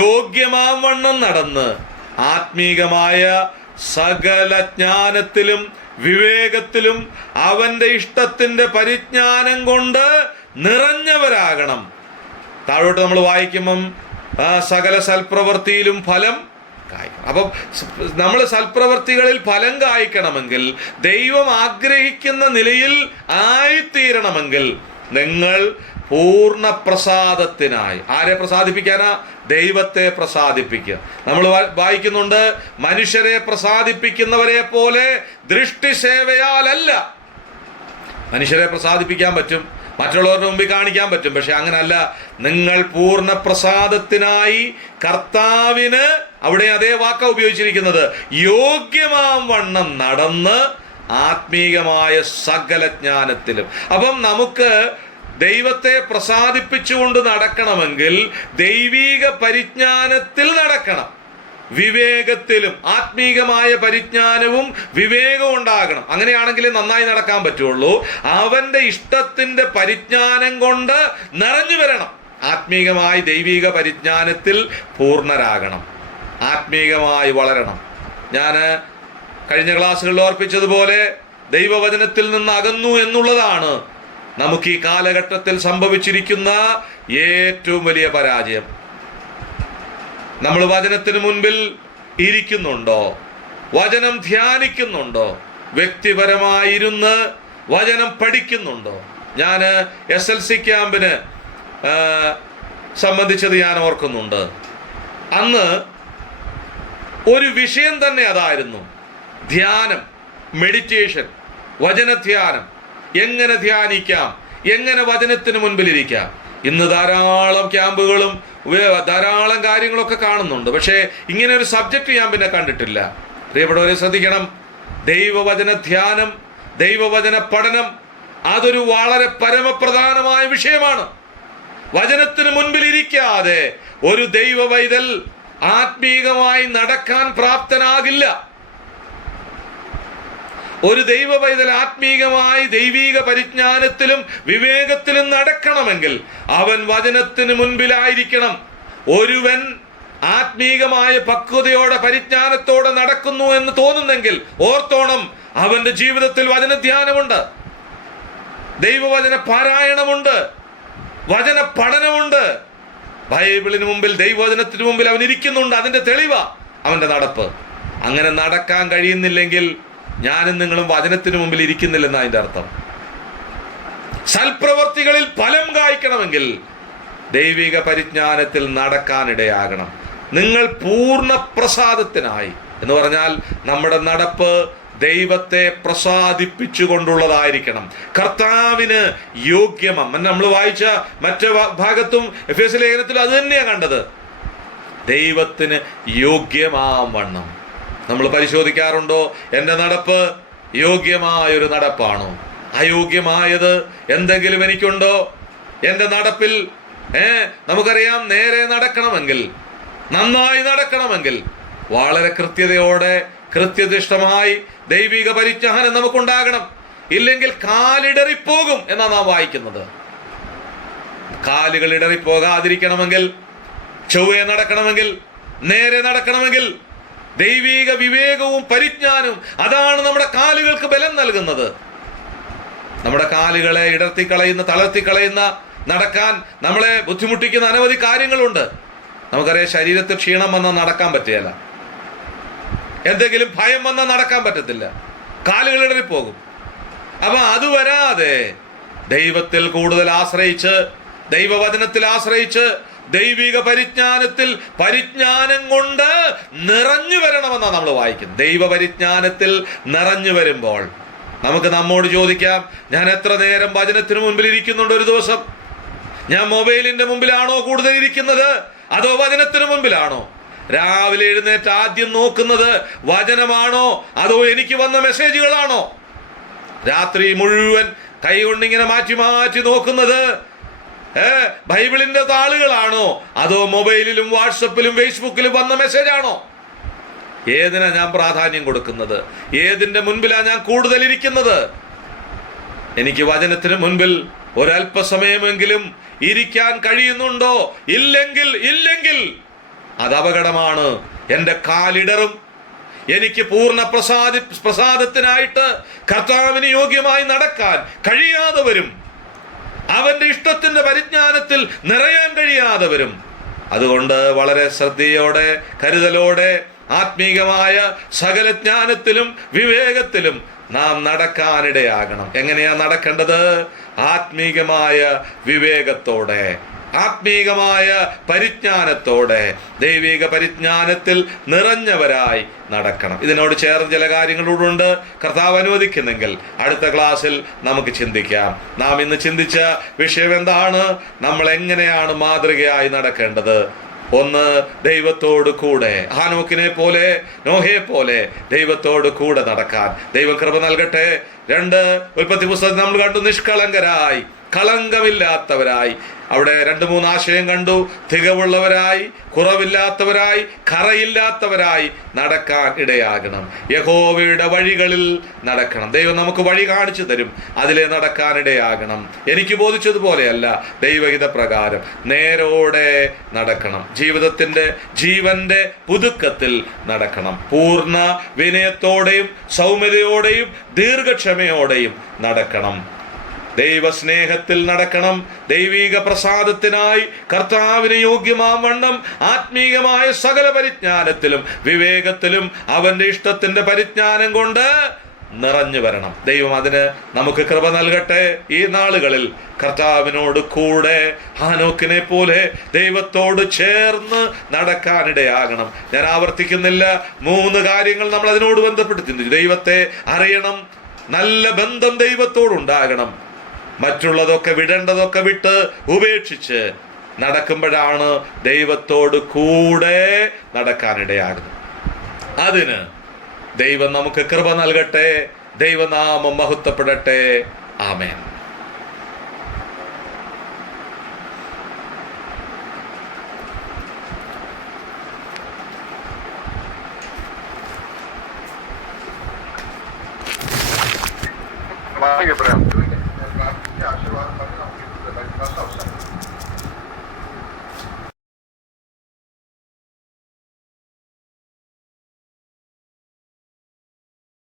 യോഗ്യമാവണ്ണം നടന്ന് ആത്മീകമായ സകല ജ്ഞാനത്തിലും വിവേകത്തിലും അവന്റെ ഇഷ്ടത്തിന്റെ പരിജ്ഞാനം കൊണ്ട് നിറഞ്ഞവരാകണം. താഴോട്ട് നമ്മൾ വായിക്കുമ്പം സകല സൽപ്രവൃത്തിയിലും ഫലം കായ്ക്കണം. അപ്പം നമ്മൾ സൽപ്രവൃത്തികളിൽ ഫലം കായ്ക്കണമെങ്കിൽ, ദൈവം ആഗ്രഹിക്കുന്ന നിലയിൽ ആയിത്തീരണമെങ്കിൽ, നിങ്ങൾ പൂർണ്ണ പ്രസാദത്തിനായി, ആരെ പ്രസാദിപ്പിക്കാനാ? ദൈവത്തെ പ്രസാദിപ്പിക്കുക. നമ്മൾ വായിക്കുന്നുണ്ട്, മനുഷ്യരെ പ്രസാദിപ്പിക്കുന്നവരെ പോലെ ദൃഷ്ടിസേവയാലല്ല. മനുഷ്യരെ പ്രസാദിപ്പിക്കാൻ പറ്റും, മറ്റുള്ളവരുടെ മുമ്പിൽ കാണിക്കാൻ പറ്റും, പക്ഷെ അങ്ങനല്ല. നിങ്ങൾ പൂർണ്ണ പ്രസാദത്തിനായി കർത്താവിന്, അവിടെ അതേ വാക്ക ഉപയോഗിച്ചിരിക്കുന്നത്, യോഗ്യമാം വണ്ണം നടന്ന് ആത്മീകമായ സകല ജ്ഞാനത്തിലും. അപ്പം നമുക്ക് ദൈവത്തെ പ്രസാദിപ്പിച്ചുകൊണ്ട് നടക്കണമെങ്കിൽ ദൈവീക പരിജ്ഞാനത്തിൽ നടക്കണം. വിവേകത്തിലും, ആത്മീകമായ പരിജ്ഞാനവും വിവേകവും ഉണ്ടാകണം. അങ്ങനെയാണെങ്കിലേ നന്നായി നടക്കാൻ പറ്റുള്ളൂ. അവന്റെ ഇഷ്ടത്തിന്റെ പരിജ്ഞാനം കൊണ്ട് നിറഞ്ഞു വരണം. ആത്മീകമായി ദൈവിക പരിജ്ഞാനത്തിൽ പൂർണ്ണരാകണം, ആത്മീകമായി വളരണം. ഞാൻ കഴിഞ്ഞ ക്ലാസ്സുകളിൽ ഓർപ്പിച്ചതുപോലെ ദൈവവചനത്തിൽ നിന്ന് അകന്നു എന്നുള്ളതാണ് നമുക്ക് ഈ കാലഘട്ടത്തിൽ സംഭവിച്ചിരിക്കുന്ന ഏറ്റവും വലിയ പരാജയം. നമ്മൾ വചനത്തിന് മുൻപിൽ ഇരിക്കുന്നുണ്ടോ? വചനം ധ്യാനിക്കുന്നുണ്ടോ? വ്യക്തിപരമായിരുന്ന് വചനം പഠിക്കുന്നുണ്ടോ? ഞാൻ SLC ക്യാമ്പിന് സംബന്ധിച്ചത് ഞാൻ ഓർക്കുന്നുണ്ട്. അന്ന് ഒരു വിഷയം തന്നെ അതായിരുന്നു, ധ്യാനം, മെഡിറ്റേഷൻ, വചനധ്യാനം. എങ്ങനെ ധ്യാനിക്കാം, എങ്ങനെ വചനത്തിന് മുൻപിലിരിക്കാം. ഇന്ന് ധാരാളം ക്യാമ്പുകളും ധാരാളം കാര്യങ്ങളൊക്കെ കാണുന്നുണ്ട്, പക്ഷേ ഇങ്ങനെ ഒരു സബ്ജക്റ്റ് ഞാൻ പിന്നെ കണ്ടിട്ടില്ല. പ്രിയപ്പെട്ടവരെ ശ്രദ്ധിക്കണം, ദൈവവചന ധ്യാനം, ദൈവവചന പഠനം അതൊരു വളരെ പരമപ്രധാനമായ വിഷയമാണ്. വചനത്തിന് മുൻപിലിരിക്കാതെ ഒരു ദൈവ പൈതൽ ആത്മീകമായി നടക്കാൻ പ്രാപ്തനാകില്ല. ഒരു ദൈവ പൈതൽ ആത്മീകമായി ദൈവീക പരിജ്ഞാനത്തിലും വിവേകത്തിലും നടക്കണമെങ്കിൽ അവൻ വചനത്തിന് മുൻപിലായിരിക്കണം. ഒരുവൻ ആത്മീകമായ പക്വതയോടെ പരിജ്ഞാനത്തോടെ നടക്കുന്നു എന്ന് തോന്നുന്നെങ്കിൽ ഓർത്തോണം, അവന്റെ ജീവിതത്തിൽ വചനധ്യാനമുണ്ട്, ദൈവവചന പാരായണമുണ്ട്, വചന പഠനമുണ്ട്. ബൈബിളിന് മുമ്പിൽ, ദൈവവചനത്തിന് മുമ്പിൽ അവൻ ഇരിക്കുന്നുണ്ട്. അതിന്റെ തെളിവാ അവന്റെ നടപ്പ്. അങ്ങനെ നടക്കാൻ കഴിയുന്നില്ലെങ്കിൽ ഞാനും നിങ്ങളും വചനത്തിന് മുമ്പിൽ ഇരിക്കുന്നില്ലെന്ന് അതിൻ്റെ അർത്ഥം. സൽപ്രവർത്തികളിൽ ഫലം കായ്ക്കണമെങ്കിൽ ദൈവിക പരിജ്ഞാനത്തിൽ നടക്കാനിടയാകണം. നിങ്ങൾ പൂർണ്ണ പ്രസാദത്തിനായി എന്ന് പറഞ്ഞാൽ നമ്മുടെ നടപ്പ് ദൈവത്തെ പ്രസാദിപ്പിച്ചുകൊണ്ടുള്ളതായിരിക്കണം, കർത്താവിന് യോഗ്യമം. നമ്മൾ വായിച്ച മറ്റു ഭാഗത്തും എഫേസ്യ ലേഖനത്തിലും അത് തന്നെയാണ് കണ്ടത്. ദൈവത്തിന് യോഗ്യമാം വണ്ണം നമ്മൾ പരിശോധിക്കാറുണ്ടോ? എൻ്റെ നടപ്പ് യോഗ്യമായൊരു നടപ്പാണോ? അയോഗ്യമായത് എന്തെങ്കിലും എനിക്കുണ്ടോ എൻ്റെ നടപ്പിൽ? നമുക്കറിയാം, നേരെ നടക്കണമെങ്കിൽ, നന്നായി നടക്കണമെങ്കിൽ വളരെ കൃത്യതയോടെ, കൃത്യനിഷ്ഠമായി ദൈവിക പരിജ്ഞാനം നമുക്കുണ്ടാകണം. ഇല്ലെങ്കിൽ കാലിടറിപ്പോകും എന്നാണ് നാം വായിക്കുന്നത്. കാലുകൾ ഇടറിപ്പോകാതിരിക്കണമെങ്കിൽ, ചൊവ്വേ നടക്കണമെങ്കിൽ, നേരെ നടക്കണമെങ്കിൽ ദൈവിക വിവേകവും പരിജ്ഞാനവും അതാണ് നമ്മുടെ കാലുകൾക്ക് ബലം നൽകുന്നത്. നമ്മുടെ കാലുകളെ ഇടർത്തിക്കളയുന്ന, തളർത്തിക്കളയുന്ന, നടക്കാൻ നമ്മളെ ബുദ്ധിമുട്ടിക്കുന്ന അനവധി കാര്യങ്ങളുണ്ട്. നമുക്കറിയാം, ശരീരത്തിൽ ക്ഷീണം വന്നാൽ നടക്കാൻ പറ്റുകയില്ല, എന്തെങ്കിലും ഭയം വന്നാൽ നടക്കാൻ പറ്റത്തില്ല, കാലുകൾ ഇടറിപ്പോകും. അപ്പൊ അത് വരാതെ ദൈവത്തിൽ കൂടുതൽ ആശ്രയിച്ച്, ദൈവവചനത്തിൽ ആശ്രയിച്ച്, ദൈവിക പരിജ്ഞാനത്തിൽ പരിജ്ഞാനം കൊണ്ട് നിറഞ്ഞു വരണമെന്നാണ് നമ്മൾ വായിക്കുന്നത്. ദൈവ പരിജ്ഞാനത്തിൽ നിറഞ്ഞു വരുമ്പോൾ നമുക്ക് നമ്മോട് ചോദിക്കാം, ഞാൻ എത്ര നേരം വചനത്തിന് മുൻപിൽ ഇരിക്കുന്നുണ്ട് ഒരു ദിവസം? ഞാൻ മൊബൈലിന്റെ മുമ്പിലാണോ കൂടുതൽ ഇരിക്കുന്നത്, അതോ വചനത്തിന് മുൻപിലാണോ? രാവിലെ എഴുന്നേറ്റ് ആദ്യം നോക്കുന്നത് വചനമാണോ, അതോ എനിക്ക് വന്ന മെസ്സേജുകളാണോ? രാത്രി മുഴുവൻ കൈകൊണ്ടിങ്ങനെ മാറ്റി മാറ്റി നോക്കുന്നത് ബൈബിളിന്റെ താളുകളാണോ, അതോ മൊബൈലിലും വാട്സപ്പിലും ഫേസ്ബുക്കിലും വന്ന മെസ്സേജാണോ? ഏതിനാ ഞാൻ പ്രാധാന്യം കൊടുക്കുന്നത്? ഏതിന്റെ മുൻപിലാണ് ഞാൻ കൂടുതൽ ഇരിക്കുന്നത്? എനിക്ക് വചനത്തിന് മുൻപിൽ ഒരല്പസമയമെങ്കിലും ഇരിക്കാൻ കഴിയുന്നുണ്ടോ? ഇല്ലെങ്കിൽ അത് അപകടമാണ്. എൻ്റെ കാലിടറും. എനിക്ക് പൂർണ്ണ പ്രസാദത്തിനായിട്ട് കർത്താവിന് യോഗ്യമായി നടക്കാൻ കഴിയാതെ വരും. അവന്റെ ഇഷ്ടത്തിന്റെ പരിജ്ഞാനത്തിൽ നിറയാൻ കഴിയാതെ വരും. അതുകൊണ്ട് വളരെ ശ്രദ്ധയോടെ, കരുതലോടെ, ആത്മീകമായ സകല ജ്ഞാനത്തിലും വിവേകത്തിലും നാം നടക്കാനിടയാകണം. എങ്ങനെയാ നടക്കേണ്ടത്? ആത്മീകമായ വിവേകത്തോടെ, ആത്മീകമായ പരിജ്ഞാനത്തോടെ, ദൈവിക പരിജ്ഞാനത്തിൽ നിറഞ്ഞവരായി നടക്കണം. ഇതിനോട് ചേർന്ന് ചില കാര്യങ്ങളോടുണ്ട്. കർത്താവ് അനുവദിക്കുന്നെങ്കിൽ അടുത്ത ക്ലാസ്സിൽ നമുക്ക് ചിന്തിക്കാം. നാം ഇന്ന് ചിന്തിച്ച വിഷയം എന്താണ്? നമ്മൾ എങ്ങനെയാണ് മാതൃകയായി നടക്കേണ്ടത്? ഒന്ന്, ദൈവത്തോട് കൂടെ, ഹാനോക്കിനെ പോലെ, നോഹയെ പോലെ ദൈവത്തോട് കൂടെ നടക്കാൻ ദൈവം കൃപ നൽകട്ടെ. രണ്ട്, ഉൽപ്പത്തി പുസ്തകത്തിൽ നമ്മൾ കണ്ടു, നിഷ്കളങ്കരായി, കളങ്കമില്ലാത്തവരായി. അവിടെ 2-3 ആശയം കണ്ടു. തികവുള്ളവരായി, കുറവില്ലാത്തവരായി, കറയില്ലാത്തവരായി നടക്കാൻ ഇടയാകണം. യഹോവയുടെ വഴികളിൽ നടക്കണം. ദൈവം നമുക്ക് വഴി കാണിച്ചു തരും, അതിലെ നടക്കാൻ ഇടയാകണം. എനിക്ക് ബോധിച്ചതുപോലെയല്ല, ദൈവഹിത പ്രകാരം നേരോടെ നടക്കണം. ജീവന്റെ പുതുക്കത്തിൽ നടക്കണം. പൂർണ്ണ വിനയത്തോടെയും സൗമ്യതയോടെയും ദീർഘക്ഷമയോടെയും നടക്കണം. ദൈവസ്നേഹത്തിൽ നടക്കണം. ദൈവിക പ്രസാദത്തിനായി കർത്താവിന് യോഗ്യമാം വണ്ണം ആത്മീകമായ സകല പരിജ്ഞാനത്തിലും വിവേകത്തിലും അവന്റെ ഇഷ്ടത്തിന്റെ പരിജ്ഞാനം കൊണ്ട് നിറഞ്ഞു വരണം. ദൈവം അതിന് നമുക്ക് കൃപ നൽകട്ടെ. ഈ നാളുകളിൽ കർത്താവിനോട് കൂടെ, ഹാനോക്കിനെ പോലെ ദൈവത്തോട് ചേർന്ന് നടക്കാനിടയാകണം. ഞാൻ ആവർത്തിക്കുന്നില്ല, 3 കാര്യങ്ങൾ നമ്മൾ അതിനോട് ബന്ധപ്പെട്ട് ചിന്തിച്ചു. ദൈവത്തെ അറിയണം, നല്ല ബന്ധം ദൈവത്തോടുണ്ടാകണം, മറ്റുള്ളതൊക്കെ വിടേണ്ടതൊക്കെ വിട്ട് ഉപേക്ഷിച്ച് നടക്കുമ്പോഴാണ് ദൈവത്തോട് കൂടെ നടക്കാനിടയാകുന്നത്. അതിന് ദൈവം നമുക്ക് കൃപ നൽകട്ടെ. ദൈവനാമം മഹത്വപ്പെടട്ടെ. ആമേൻ. Aşağı var.